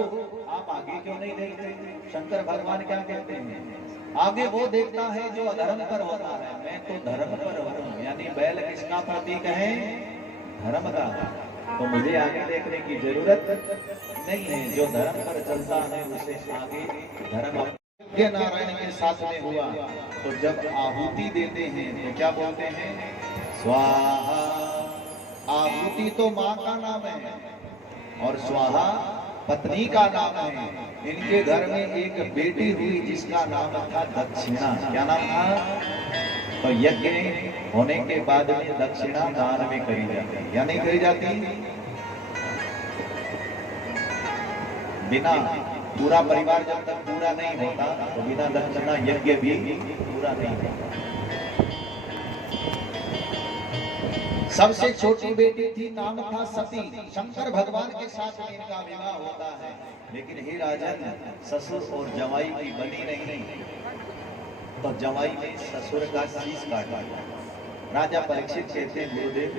आप आगे क्यों नहीं देखते? शंकर भगवान क्या कहते हैं? आगे वो देखता है जो अधर्म पर होता है, मैं तो धर्म पर हूँ। यानी बैल किसका प्रतीक है? धर्म का। तो मुझे आगे देखने की जरूरत नहीं है। जो धर्म पर चलता है उसे आगे धर्म। नारायण के साथ में हुआ तो जब आहुति देते हैं तो क्या बोलते हैं? स्वाहा। आहुति तो माँ का नाम है और स्वाहा पत्नी का नाम है। इनके घर में एक बेटी हुई जिसका नाम था दक्षिणा। क्या नाम था? तो यज्ञ होने के बाद में दक्षिणा दान में करी जाती है या नहीं करी जाती? बिना पूरा परिवार जब तक पूरा नहीं होता तो बिना दक्षिणा यज्ञ भी पूरा नहीं होता। सबसे छोटी बेटी थी, नाम था सती। शंकर भगवान के साथ इनका विवाह होता है। लेकिन हे राजन, ससुर और जवाई की बनी नहीं तो जवाई ने ससुर का शीश काटा। राजा परीक्षित कहते हैं, गुरुदेव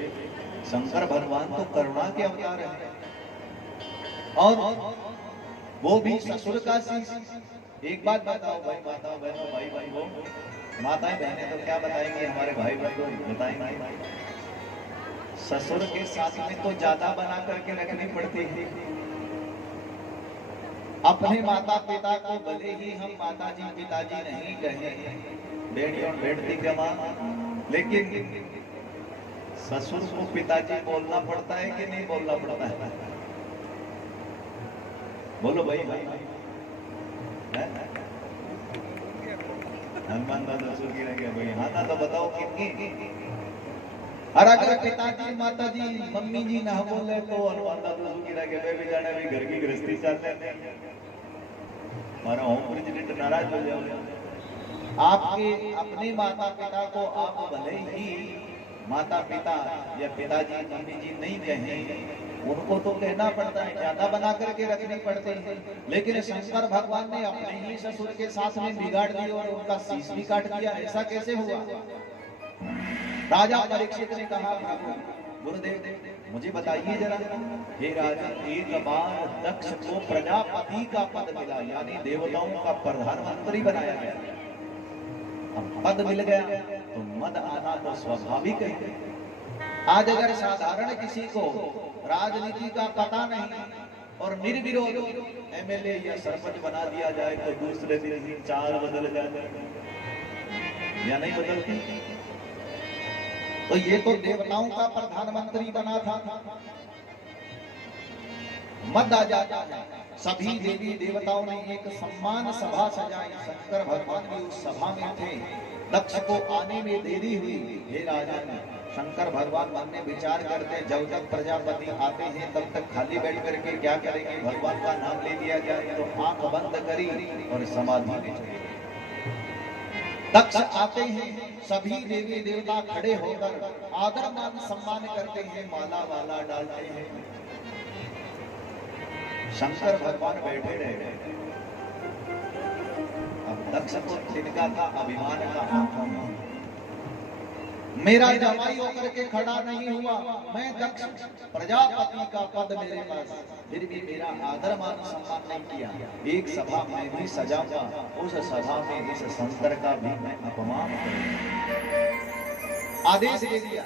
शंकर भगवान तो करुणा के अवतार है और वो भी ससुर का शीश। एक बात बताओ भाई, माताओं बहनों, भाई भाई वो माताएं बहनें तो क्या बताएंगे, हमारे भाई बहन को बताएंगे। ससुर के साथ में तो ज्यादा बना करके रखनी पड़ती है। अपने माता पिता को भले ही हम माताजी पिताजी नहीं कहे, बेटी और बेटी के मां, लेकिन ससुर को पिताजी बोलना पड़ता है कि नहीं बोलना पड़ता है? बोलो भाई। हनुमान दादा ससुर की रह भाई, हाँ ना तो बताओ कितनी। और अगर पिताजी माताजी मम्मी जी ना बोले तो हनुमान दादा ससुर की रह भी जाने भी घर की गृहस्थी चाहते हैं, हमारा होम प्रेसिडेंट नाराज हो जाओगे। आपके अपने माता पिता को आप भले ही माता पिता या पिताजी मम्मी जी नहीं कहें, उनको तो कहना पड़ता है, ज्यादा बना करके रखनी पड़ती है। लेकिन शंकर भगवान ने अपने ही ससुर के साथ में बिगाड़ दी और उनका शीश भी काट दिया, ऐसा कैसे हुआ? राजा परीक्षित ने कहा, गुरुदेव मुझे बताइए जरा, हे राजा, एक बार दक्ष को प्रजापति का पद मिला, यानी देवताओं का प्रधानमंत्री बनाया गया। अब पद मिल गया तो मद आना तो स्वाभाविक है। आज अगर साधारण किसी को राजनीति का पता नहीं और निर्विरोध एमएलए या सरपंच बना दिया जाए तो दूसरे दिन ही चाल बदल जाए या नहीं बदलती? तो ये तो देवताओं का प्रधानमंत्री बना था, मद आ जाता है। सभी देवी देवताओं ने एक सम्मान सभा सजाई, शंकर भगवान भी उस सभा में थे। दक्ष को आने में देरी हुई। हे राजन, शंकर भगवान मन में विचार करते, जब तक प्रजापति आते हैं तब तक खाली बैठ करके क्या करेंगे? भगवान का नाम ले लिया जाए। तो आंख बंद करी और समाधि में चले। दक्ष आते हैं, सभी देवी देवता खड़े होकर आदर मान सम्मान करते हैं, माला वाला डालते हैं। शंकर भगवान बैठे रहे। अब दक्ष को तिनका था अभिमान का आंखों में, मेरा जमाई होकर के खड़ा नहीं हुआ, मैं दक्ष, प्रजापति का पद मेरे पास, फिर भी मेरा आदर मान सम्मान नहीं किया। एक सभा में भी सजाऊंगा, उस सभा में इस शंकर का भी मैं अपमान करूंगा। आदेश दे दिया।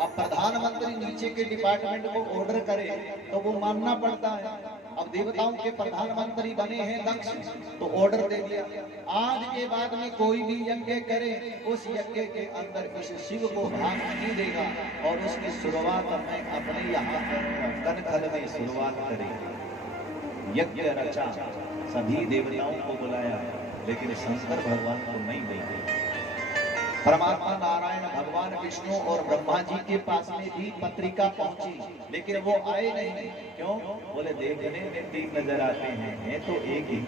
अब प्रधानमंत्री नीचे के डिपार्टमेंट को ऑर्डर करे तो वो मानना पड़ता है। अब देवताओं के प्रधानमंत्री बने हैं दक्ष, तो ऑर्डर दे दिया, आज के बाद में कोई भी यज्ञ करे, उस यज्ञ के अंदर इस शिव को भाग नहीं देगा और उसकी शुरुआत मैं अपने यहाँ कनखल में शुरुआत करेंगे। यज्ञ रचा, सभी देवताओं को बुलाया, लेकिन शंकर भगवान को नहीं देंगे। परमात्मा नारायण भगवान विष्णु और ब्रह्मा जी के पास में भी पत्रिका पहुंची, लेकिन वो आए नहीं। क्यों? बोले देखने में तीन नजर आते हैं तो एक ही,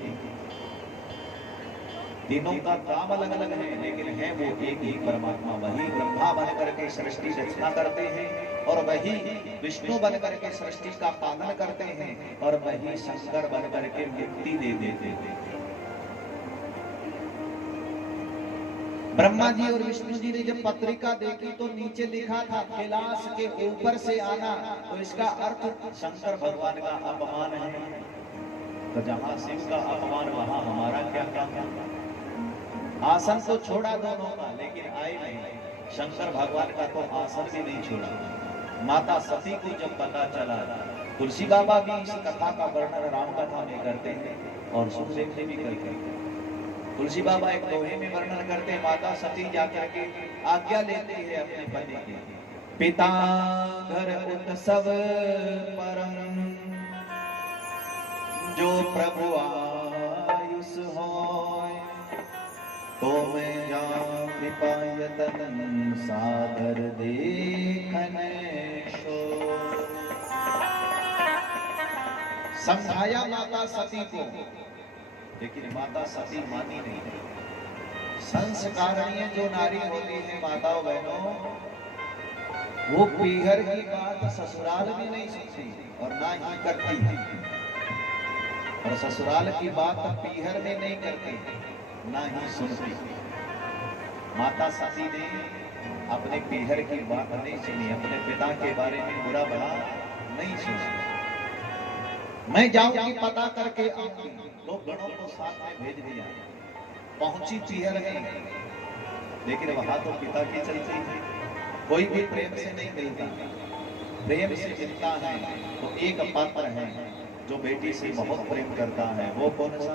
तीनों का काम अलग अलग है, लेकिन है वो एक ही परमात्मा। वही ब्रह्मा बन करके सृष्टि रचना करते हैं और वही विष्णु बन करके सृष्टि का पालन करते हैं और वही शंकर बन करके मुक्ति दे देते हैं। ब्रह्मा जी और विष्णु जी ने जब पत्रिका देखी तो नीचे लिखा था कैलाश के ऊपर से आना, तो इसका अर्थ शंकर भगवान का अपमान है। तो जहां शिव का अपमान वहां हमारा क्या काम है? आसन तो छोड़ा दोनों का, लेकिन आए नहीं। शंकर भगवान का तो आसन भी नहीं छोड़ा। माता सती को जब पता चला, तुलसी बाबा भी इस कथा का वर्णन राम कथा में करते हैं और सुखदेव जी भी करते हैं। तुलसी बाबा एक दोहे में वर्णन करते हैं, माता सती जाकर के आज्ञा लेते हैं अपने पति की, पिता घर उत्सव परम जो प्रभु आयुष होय, तो मैं जाऊं कृपा यतन सादर देखने शो। समझाया माता सती को, लेकिन माता सती मानी नहीं। संस्कारणीय जो नारी होती है माताओं बहनों, वो पीहर की बात ससुराल में नहीं सुनती और ना ही करती, और ससुराल की बात पीहर में नहीं करती ना ही सुनती। माता सती ने अपने पीहर की बात नहीं सुनी, अपने पिता के बारे में बुरा भला नहीं सुना। मैं जाऊंगी पता करके आऊंगी। लोग गणों को साथ में भेज दिया, पहुंची पीहर में, लेकिन वहां तो पिता की चलती है, कोई भी प्रेम से नहीं मिलता। प्रेम से मिलता है तो एक पात्र है जो बेटी से बहुत प्रेम करता है, वो कौन सा?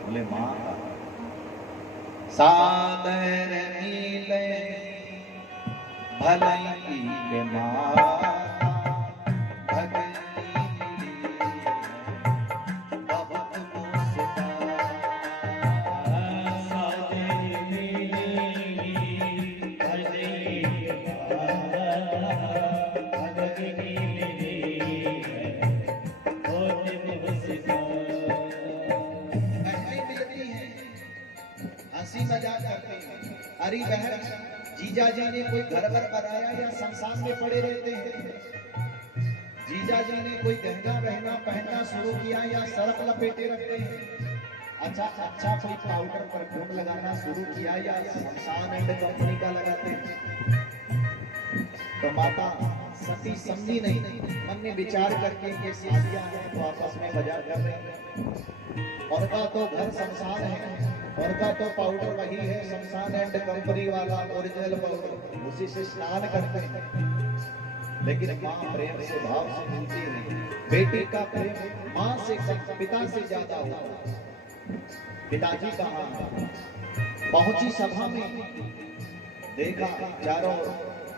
बोले माँ का। सादर मिले भलाई के माँ हरी बहन जीजा जी ने कोई घर पर बनाया या संसार में पड़े रहते हैं। जीजा जी ने कोई गहना बहना पहनना शुरू किया या सरक लपेटे रखते हैं। अच्छा कोई पाउडर परफ्यूम लगाना शुरू किया या संसार एंड कंपनी का लगाते हैं। तो माता सती समझी नहीं, मन में विचार करके ये शादियां हैं तो आपस में बाजार कर रहे हैं। और का तो घर संसार है, और का तो पाउडर वही है शमशान एंड कंपनी वाला ओरिजिनल पाउडर, उसी से स्नान करते हैं। लेकिन माँ प्रेम से भाव से मिलती है। बेटी का प्रेम माँ से पिता से ज्यादा होता है। पिताजी कहाँ पहुंची सभा में, देखा चारों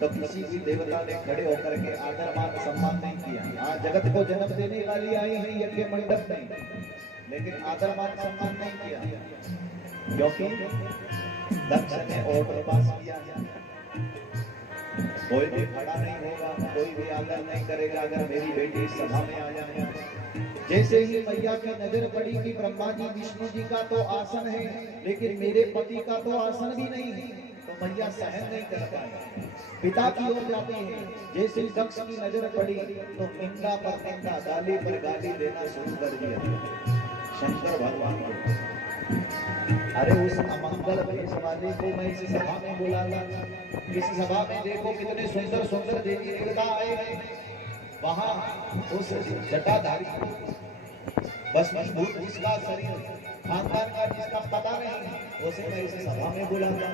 तो किसी भी देवता ने खड़े होकर के आदर मान सम्मान नहीं किया। आज जगत को जन्म देने वाली आई है यज्ञ मंडप में, लेकिन आदर मान सम्मान नहीं किया, क्योंकि दक्ष ने ऑर्डर पास किया। कोई भी खड़ा नहीं होगा, कोई भी आदर नहीं करेगा अगर मेरी बेटी सभा में आ जाए। जैसे ही मैया की नजर पड़ी कि ब्रह्मा जी विष्णु जी का तो आसन है लेकिन मेरे पति का तो आसन भी नहीं है, तो मैया सहन नहीं कर पाई, पिता की ओर जाती है। जैसे ही दक्ष की नजर पड़ी तो निंदा पर निंदा, गाली पर गाली देना शुरू कर दिया शंकर भगवान को। अरे उस अमंगल भेष वाले को मैं इस सभा में बुलाया, इस सभा में देखो कितने सुंदर सुंदर देवी देवता आए हैं। वहां उस जटाधारी बस मजबूत जिसका शरीर खानदान का जिसका पता नहीं, उसे मैं इस सभा में बुलाया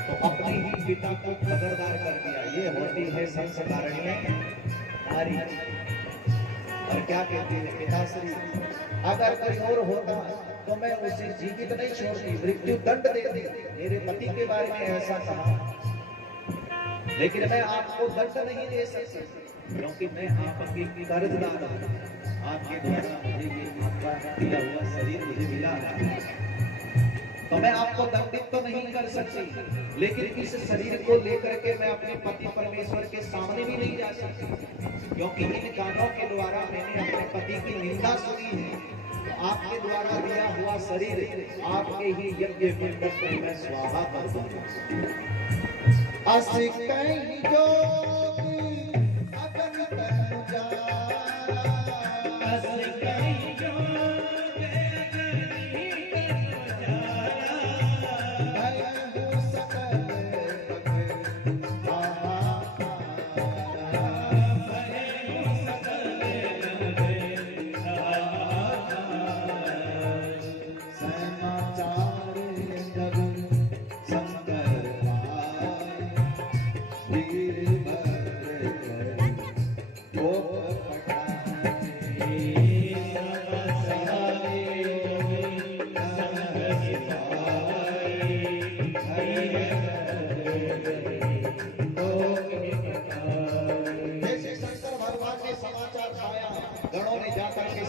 तो अपने ही पिता को खबरदार कर दिया। ये होती है संस्कारणीय नारी। और क्या कहती है पिताश्री, अगर कोई और होता तो मैं उसे जीवित नहीं छोड़ती, मृत्यु दंड देती। मेरे पति के बारे में ऐसा कहा, लेकिन मैं आपको दंड नहीं दे सकती क्योंकि मैं आपकी कर्जदार हूं। आपके द्वारा मुझे ये आपका दिया हुआ शरीर मुझे मिला है, तो मैं आपको दंडित तो नहीं कर सकती, लेकिन इस शरीर को लेकर के मैं अपने पति परमेश्वर के सामने भी नहीं जा सकती, क्योंकि इन कानों के द्वारा मैंने अपने पति की निंदा सुनी है। आपके द्वारा दिया हुआ शरीर आपके ही यज्ञ मंडप में मैं स्वाहा कर दूंगा।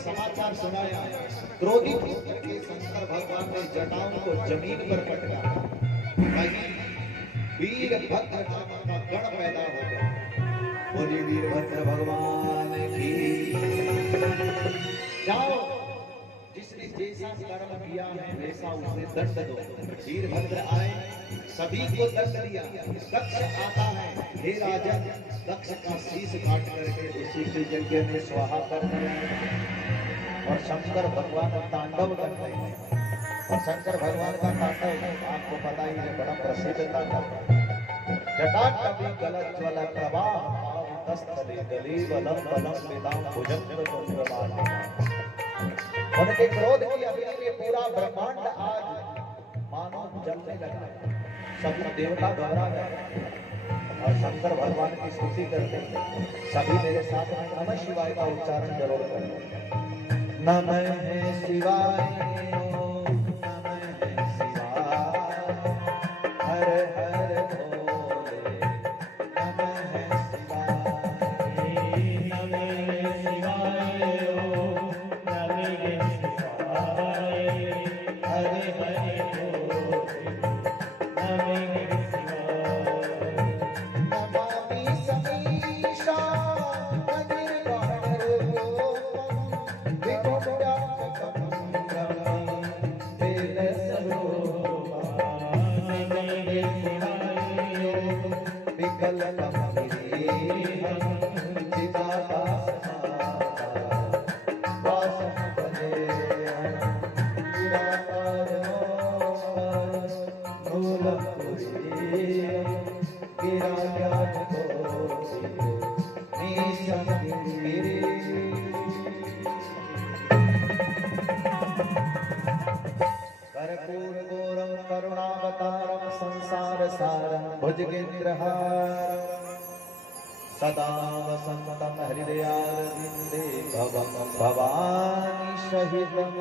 समाचार सुनाया, क्रोधित होकर के शंकर भगवान ने जटाओं को जमीन पर पटका। वहीं वीरभद्र नाम का गण पैदा हो गया। बोलिए वीरभद्र भगवान की। जाओ, जिसने जैसा कर्म किया है वैसा उसे दंड दो। वीरभद्र आए, सभी को दंड दिया। दक्ष आता है, हे राजन, दक्ष का शीश काट करके उसी के यज्ञ में स्वाहा कर दिया। और शंकर भगवान तांडव कर रहे हैं। और शंकर भगवान का तांडव आपको पता ही है, बड़ा प्रसिद्ध तांडव। जटाटवी गलज्ज्वल प्रवाह तस्तले गलीब लंब लंब वेदाम भुजंग चंद्रमान। उनके क्रोध की अग्नि में पूरा ब्रह्मांड आज मानो जलने लगा। सभी देवता घबरा गए। और शंकर भगवान की स्तुति करते हैं। सभी मेरे साथ में नमः शिवाय का उच्चारण जरूर करें। नमः शिवाय, ओम नमः शिवाय, हर हर भोले, नमः शिवाय, नमः शिवाय, ओम नमः शिवाय, हर हर भोले, नमः शिवाय। नमामि समीशा कर्पूर गौरम करुणावतारम संसार सारम भुजगेन्द्रहारम सदा वसंतम हृदयारविंदे भवम भवानी सहितम।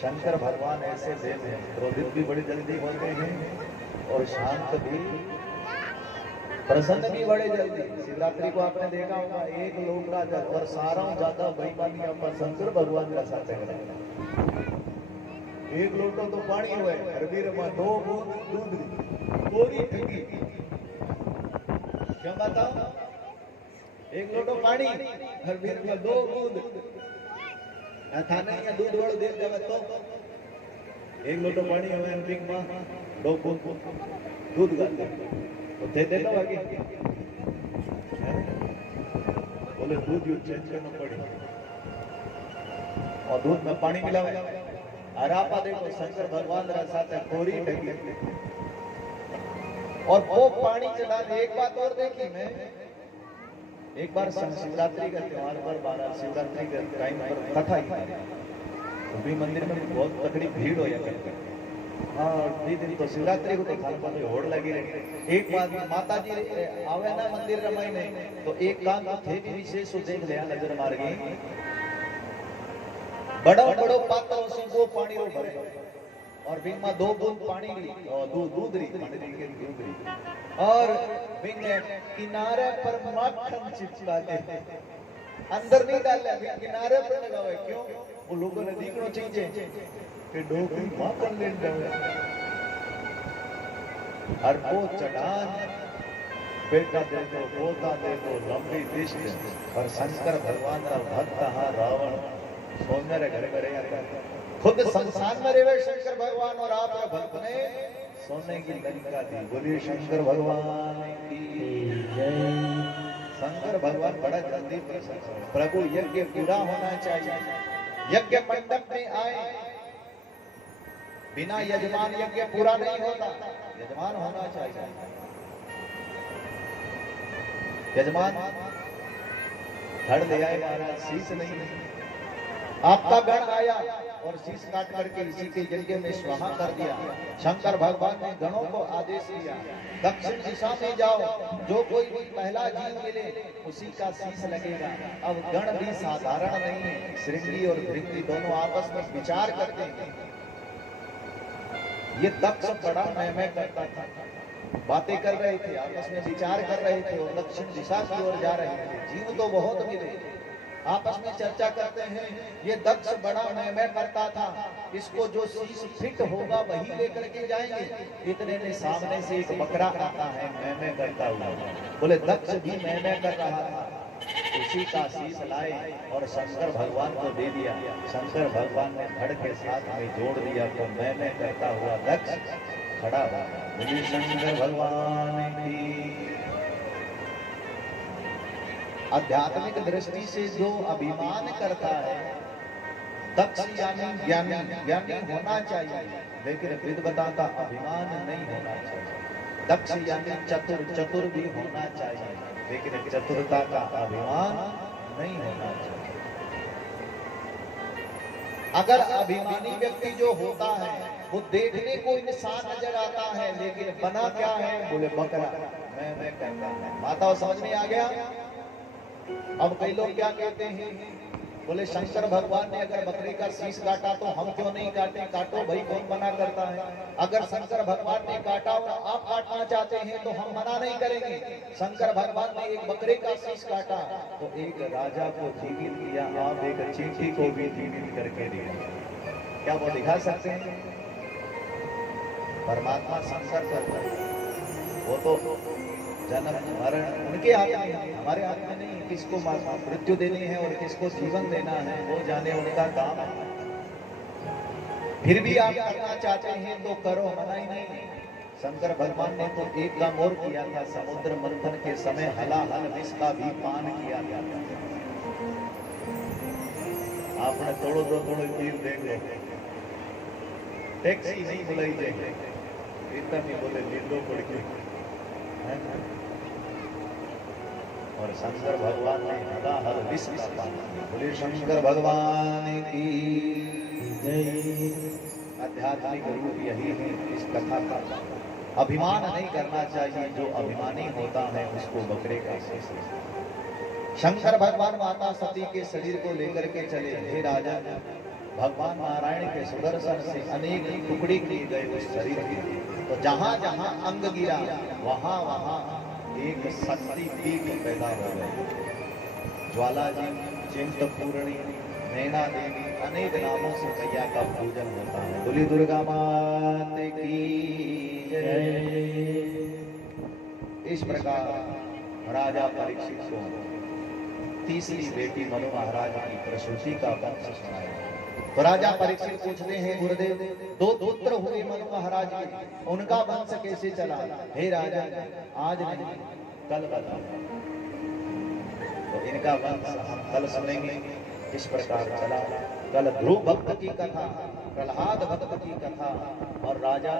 शंकर भगवान ऐसे देव हैं, क्रोधित भी बड़ी जल्दी होते हैं और शांत भी, प्रसन्न भी बड़े जल्दी। शिवरात्रि को आपने देखा होगा, एक लोटा जल और सारा ज्यादा बेईमानी पर शंकर भगवान का साथ है। एक लोटो तो पानी हुआ है, हरवीर में 2 बूंद दूध पूरी ठगी। क्या बताओ, एक लोटो पानी हरवीर में 2 बूंद थाने या दूध वालों देख जावे तो एक लोटो पानी हुआ है, पिंक में 2 बूंद दूध गाते तो दे देना बाकी बोले दूध यू चेंज करना पड़े और दूध में पानी मिलावे। और आपा देखो शंकर भगवान रा साथ कोरी ठगी और वो पानी चढ़ा दे। एक बात और देखी मैं, एक बार शिवरात्रि का त्योहार पर 12 शिवरात्रि के टाइम पर कथा ही तो भी मंदिर में बहुत तकड़ी भीड़ हो जाती है। हाँ दिन तो शिवरात्रि को तो खाल पर होड़ लगी रही। एक बात माता जी आवे ना मंदिर रमाई ने तो एक काम थे भी विशेष देख लिया, नजर मार गई। बड़ो बड़ो पात्रों से 2 पानी रो भरे और बिंग में 2 बूंद पानी ली और दूध री और बिंग ने किनारे पर मक्खन चिपका के अंदर नहीं डाले, किनारे पर लगावे। क्यों? वो लोगों ने देखना चाहिए कि डोकरी माखन ले जावे। हर वो चढ़ान बेटा दे दो, पोता दे दो, लंबी दृष्टि और शंकर भगवान का भक्त हा रावण सोने रे घर करे खुद संसार में रेवे शंकर भगवान और आप भक्त ने सोने की लंका दी। बोलिए शंकर भगवान की जय। शंकर भगवान बड़ा जल्दी प्रसन्न हो। प्रभु यज्ञ पूरा होना चाहिए। यज्ञ मंडप में आए, बिना यजमान यज्ञ पूरा नहीं होता। यजमान होना चाहिए। यजमान धड़ ले आए महाराज, शीश नहीं। आपका गण आया और शीश काट करके इसी के यज्ञ में स्वाहा कर दिया। शंकर भगवान ने गणों को आदेश दिया, दक्षिण दिशा में जाओ, जो कोई भी पहला जीव मिले उसी का शीश लगेगा। अब गण भी साधारण नहीं है, श्रृंगी और भृंगी दोनों आपस में विचार करते हैं। ये दक्ष बड़ा मैं करता था, बातें कर रहे थे, आपस में विचार कर रहे थे और दक्षिण दिशा की ओर जा रहे थे। जीव तो बहुत मिले, आपस में चर्चा करते हैं। ये दक्ष बड़ा मैं करता था, इसको जो शीश फिट होगा वही लेकर के जाएंगे। इतने में सामने से एक बकरा आता है मैं करता हुआ। बोले दक्ष भी मैं कर रहा था, उसी का शीश लाए और शंकर भगवान को दे दिया। शंकर भगवान ने धड़ के साथ में जोड़ दिया तो मैं करता हुआ दक्ष खड़ा हुआ। बोले शंकर भगवान की। आध्यात्मिक दृष्टि से जो अभिमान करता है, दक्ष यानी ज्ञानी होना चाहिए, लेकिन विद्वता का अभिमान नहीं होना चाहिए। दक्ष यानी चतुर भी होना चाहिए, लेकिन चतुरता का अभिमान नहीं होना चाहिए। अगर अभिमानी व्यक्ति जो होता है वो देखने को इंसान नजर आता है, लेकिन बना क्या है? बोले बकरा। मैं कहता है माता समझ में आ गया। अब कई लोग क्या कहते हैं, बोले शंकर भगवान ने अगर बकरे का शीश काटा तो हम क्यों नहीं काटे? काटो भाई, कौन मना करता है? अगर शंकर भगवान ने काटा और आप काटना चाहते हैं तो हम मना नहीं करेंगे। शंकर भगवान ने एक बकरे का शीश काटा तो एक राजा को जीवित किया, आप एक चींटी को भी जीवित करके दिया। क्या वो दिखा सकते हैं? परमात्मा शंकर करता है, वो तो जन्म मरण उनके हाथ में है, हमारे हाथ में नहीं। किसको मृत्यु देनी है और किसको जीवन देना है वो जाने, उनका काम है। फिर भी आप करना चाहते हैं तो करो, मना ही नहीं। शंकर भगवान ने तो एक काम और किया था, समुद्र मंथन के समय हलाहल विष का भी पान किया था। आपने थोड़ो तीर देख लो, टैक्सी नहीं बुलाई जाए, इतना नहीं बोले लीडो पड़ के। और शंकर भगवान ने हलाहल विष का पान किया। बोले शंकर भगवान की जय। आध्यात्मिक रूप यही है इस कथा का। अभिमान नहीं करना चाहिए, जो अभिमानी होता है उसको बकरे का शीश। शंकर भगवान माता सती के शरीर को लेकर के चले। हे राजा, भगवान नारायण के सुदर्शन से अनेक टुकड़ी किए गए उस शरीर के, तो जहां जहां अंग गिरा वहां वहां एक शक्ति पीठ पैदा हो गई। ज्वाला जी, चिंतपूर्णी, नैना देवी, अनेक नामों से मैया का पूजन होता है। बोली दुर्गा माता की जय। इस प्रकार राजा परीक्षित को तीसरी बेटी मनु महाराज की प्रसूति का वंश सुनाया। तो राजा परीक्षित पूछते हैं, गुरुदेव, दो पुत्र हुए मनु महाराज के, उनका वंश कैसे चला? हे राजा, आज नहीं कल बताओ। तो इनका वंश हम कल सुनेंगे। इस प्रकार चला। कल ध्रुव भक्त की कथा, प्रहलाद भक्त की कथा और राजा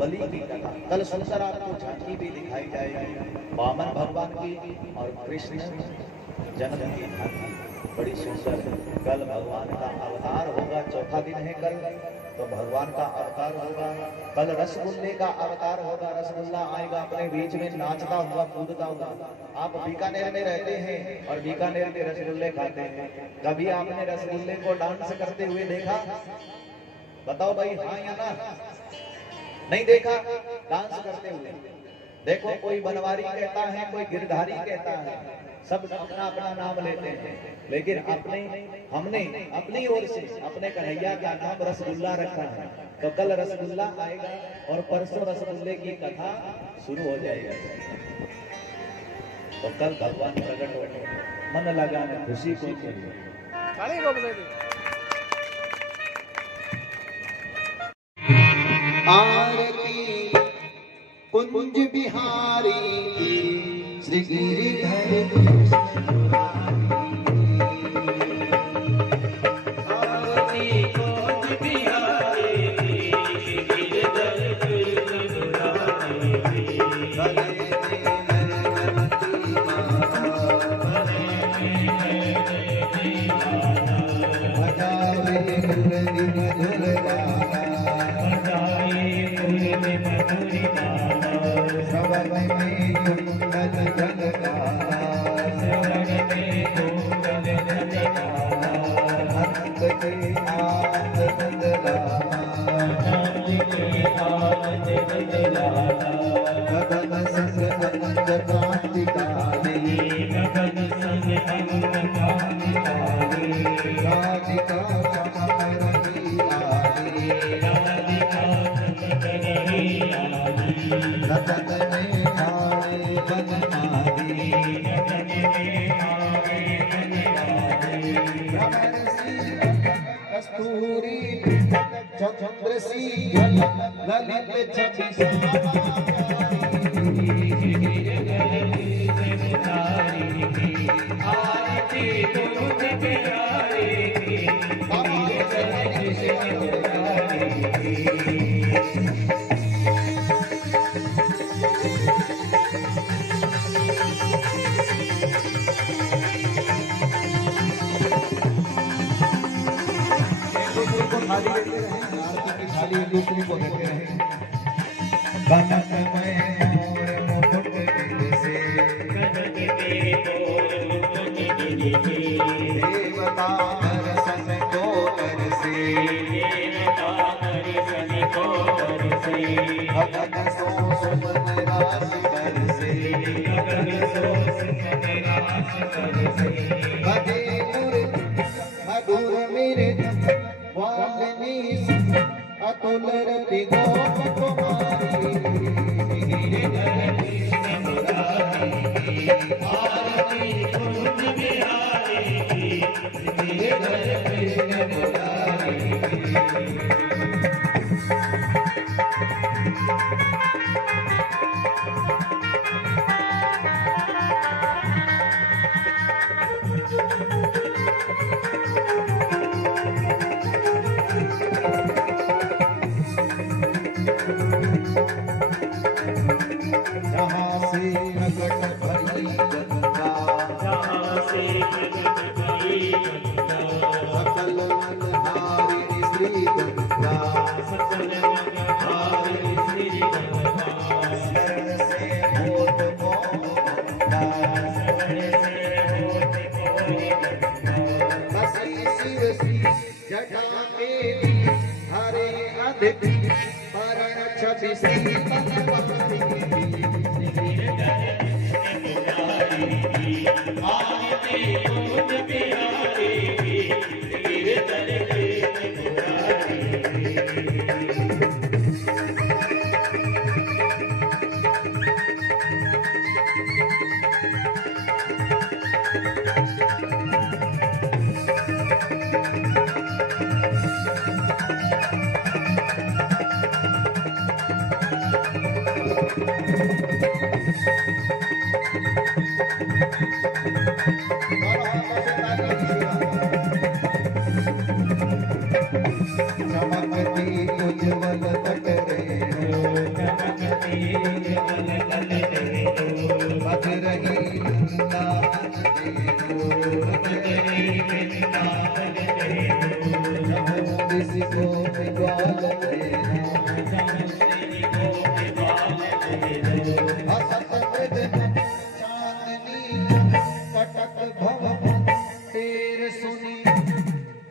बलि की कथा कल सुनकर आपको झांकी भी दिखाई जाएगी। वामन भगवान की और कृष्ण जन्म की झांकी बड़ी सुंदर है। कल भगवान का अवतार होगा, चौथा दिन है कल, तो भगवान का अवतार होगा। कल रसगुल्ले का अवतार होगा, रसगुल्ला आएगा अपने बीच में नाचता हुआ कूदता हुआ। आप बीकानेर में रहते हैं और बीकानेर के रसगुल्ले खाते हैं, कभी आपने रसगुल्ले को डांस करते हुए देखा? बताओ भाई, हाँ या ना? नहीं देखा डांस करते हुए। देखो, कोई बनवारी कहता है, कोई गिरधारी कहता है, सब अपना अपना नाम लेते हैं, लेकिन हमने अपनी ओर से अपने कन्हैया का नाम रसगुल्ला रखा है। तो कल रसगुल्ला आएगा और परसों रसगुल्ले की कथा शुरू हो जाएगी। तो कल भगवान प्रकट होंगे, मन लगाने खुशी को आरती कुंज बिहारी श्री गिरिधर चंद्र सी ललित थाली देते रहे, आरती की थाली एक दूसरे को देते रहे। कनक में मोर मुकुट से, देवता दर्शन को तरसे, गगन सो सुमन राशि बरसे, बजे मधुर मेरे वालनी अतुल रति गोप कुमारी, आरती कुंज बिहारी की, कृष्ण मुरारी। जहाँ से प्रकट भई गंगा, सकल मनहारिणी श्री गंगा, शरण से होत मोह गंगा, बसी शिव जटा मेरी, हरे अधिक परण छवि श्री बनवारी। चमकती उज्ज्वल तट रे, बज रही वृंदावन को ग्वाल चांदनी कटक भवन तेर सुनी।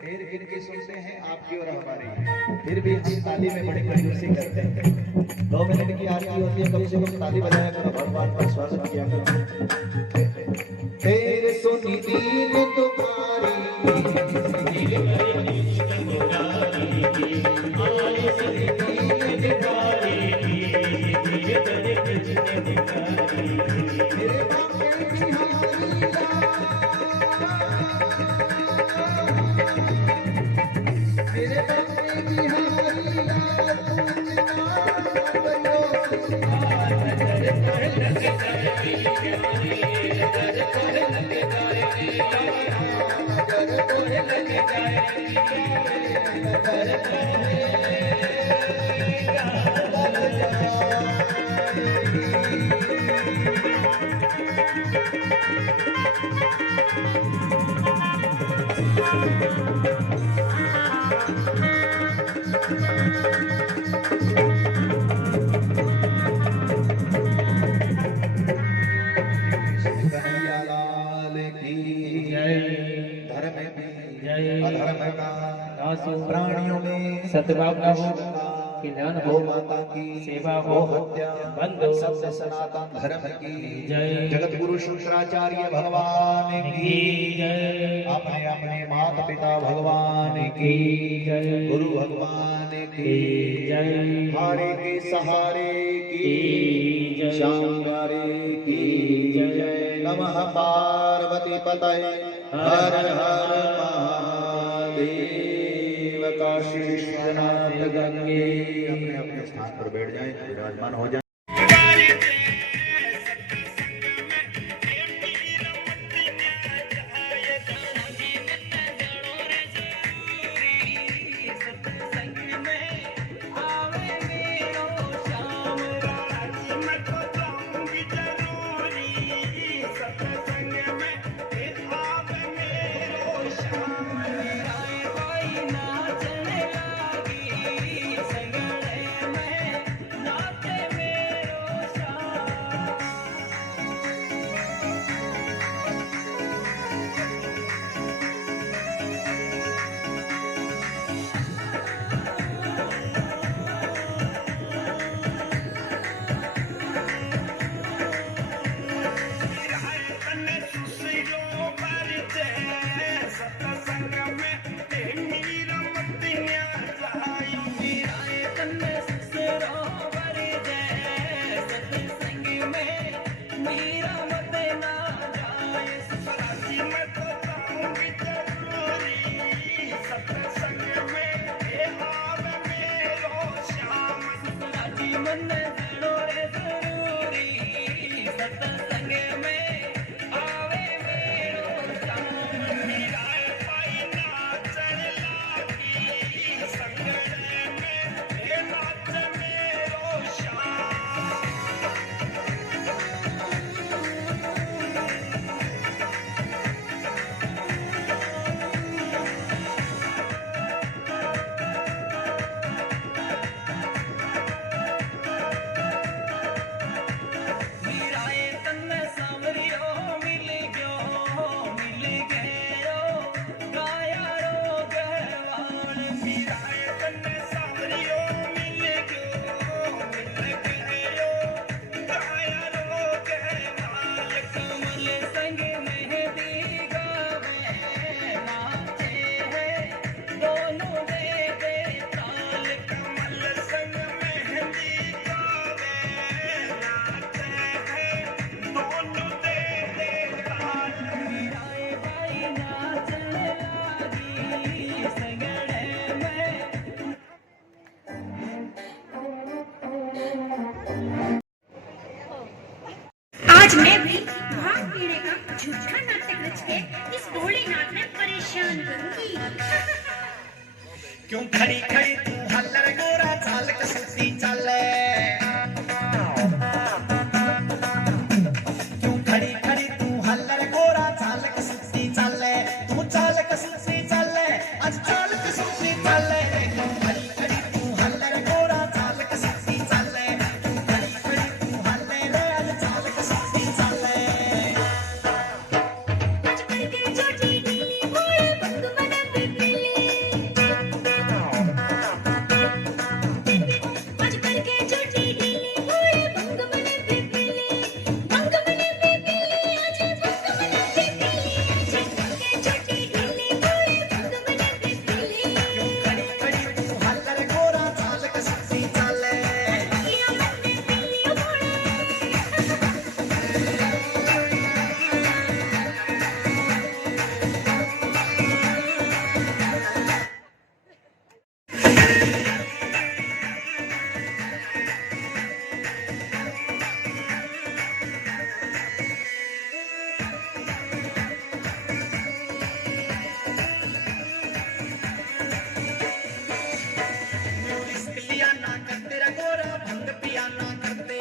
फिर इनकी सुनते हैं आपकी और हमारी, फिर भी हम ताली में बड़ी कंजूसी करते हैं। 2 मिनट की आरती होती है, कम से कम ताली बजाया करो, भगवान का स्वागत किया करो। तेरे सुनी दीन तुम्हारी, प्राणियों में सद्भाव न हो, कल्याण हो, माता की सेवा हो, हत्या बंद सबसे सनातन धर्म की जय। जगत गुरु शुक्राचार्य भगवान की जय। अपने अपने माता पिता भगवान की जय। गुरु भगवान की जय। हारे के सहारे की जय। शांगारे की जय। नमः पार्वती पतये हर हर महादेव। काशी विश्वनाथ गंगे। अपने अपने स्थान पर बैठ जाएं, विराजमान हो जाएं। आज मैं भी भांग पीने का झूठा नाटक रच के इस भोलेनाथ में परेशान करूंगी। क्यों खड़ी खड़ी तू हल्लर गोरा चाल कसती चले, क्यों खड़ी खड़ी तू हल्लर गोरा चाल कसती चले, तू चाल कसती चले, आज चाल कसती चले, क्यों खड़ी खड़ी तू हल्लर गोरा चाल कसती चले, क्यों खड़ी खड़ी तू हल्लर आज चाल कसती चले। आज करके छोटी ढीली भोले भंग मन पिपली, आज करके छोटी ढीली भोले भंग मन पिपली, भंग मन पिपली, आज भंग मन पिपली, आज करके छोटी ढीली भोले भंग मन पिपली। खड़ी खड़ी तू हल्लर गोरा चाल कसती चले, या मन में पिपली भोले। म्यूजिक पिया ना कर तेरा गोरा भंग पिया ना करते,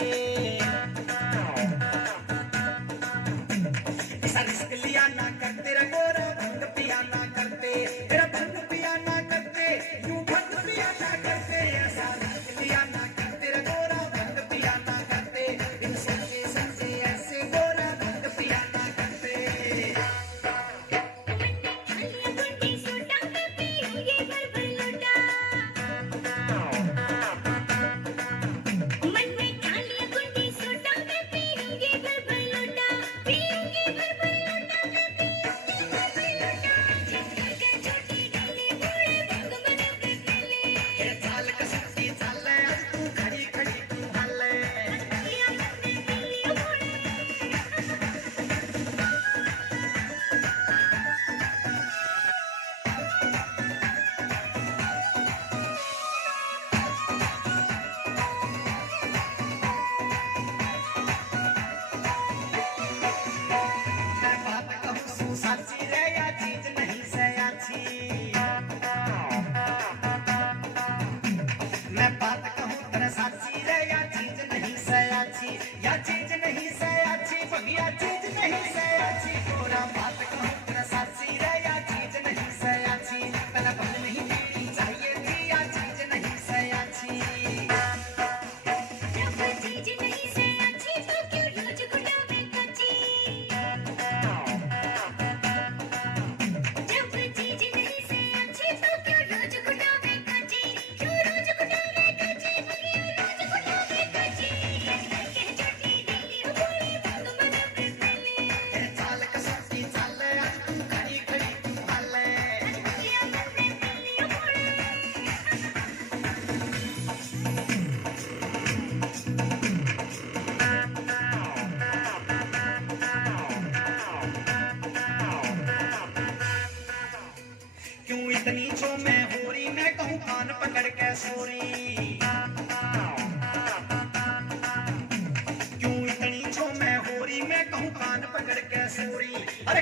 ऐसा रिस्क लिया ना कर तेरा गोरा भंग पिया ना करते, तेरा भंग पिया ना करते, यूं भंग पिया ना करते, ऐसा रिस्क लिया ना कर तेरा गोरा भंग पिया ना करते, इन सोचे समझे ऐसे गोरा भंग पिया ना करते। थालियां गुंडी सोडा में पियूंगी भर भर लोटा, मन में थालियां गुंडी सोडा में पियूंगी भर भर लोटा, पियूंगी भर भर लोटा में पियूंगी भर भर लोटा। झटका के छोटी ढीली भोले भंग मन पिपली, तेरा चाल कसती चले, आज तू खड़ी खड़ी तू हल्ले, या मन में पिपली भोले। मैं बात कहूँ सू साची रे या चीज नहीं से अच्छी, मैं बात कहूँ तेरा साची रे या चीज नहीं से अच्छी, या चीज नहीं से अच्छी, बगिया चीज नहीं से अच्छी, पूरा बात कहूँ तेरा साची रे या चीज नहीं से अच्छी, तेरा बन नहीं पीनी चाहिए थी या चीज नहीं से अच्छी। जब चीज नहीं से अच्छी तो क्यों रोज गुलाबे कच्ची, जब चीज नहीं से अच्छी तो क्यों रोज गुलाबे कच्ची, क्यों रोज गुलाबे कच्ची, बगिया रोज गुलाबे कच्ची। करके छोटी ढीली भोले भंग मन पिपली, तेरे चाल कसती चले, आज तू खड़ी खड़ी तू हल्ले, या मन में पिपली भोले। क्यों इतनी जो मैं होरी, मैं कहूँ कान पकड़ के सोरी, क्यों इतनी जो मैं होरी, मैं कहूँ कान पकड़ के सोरी, अरे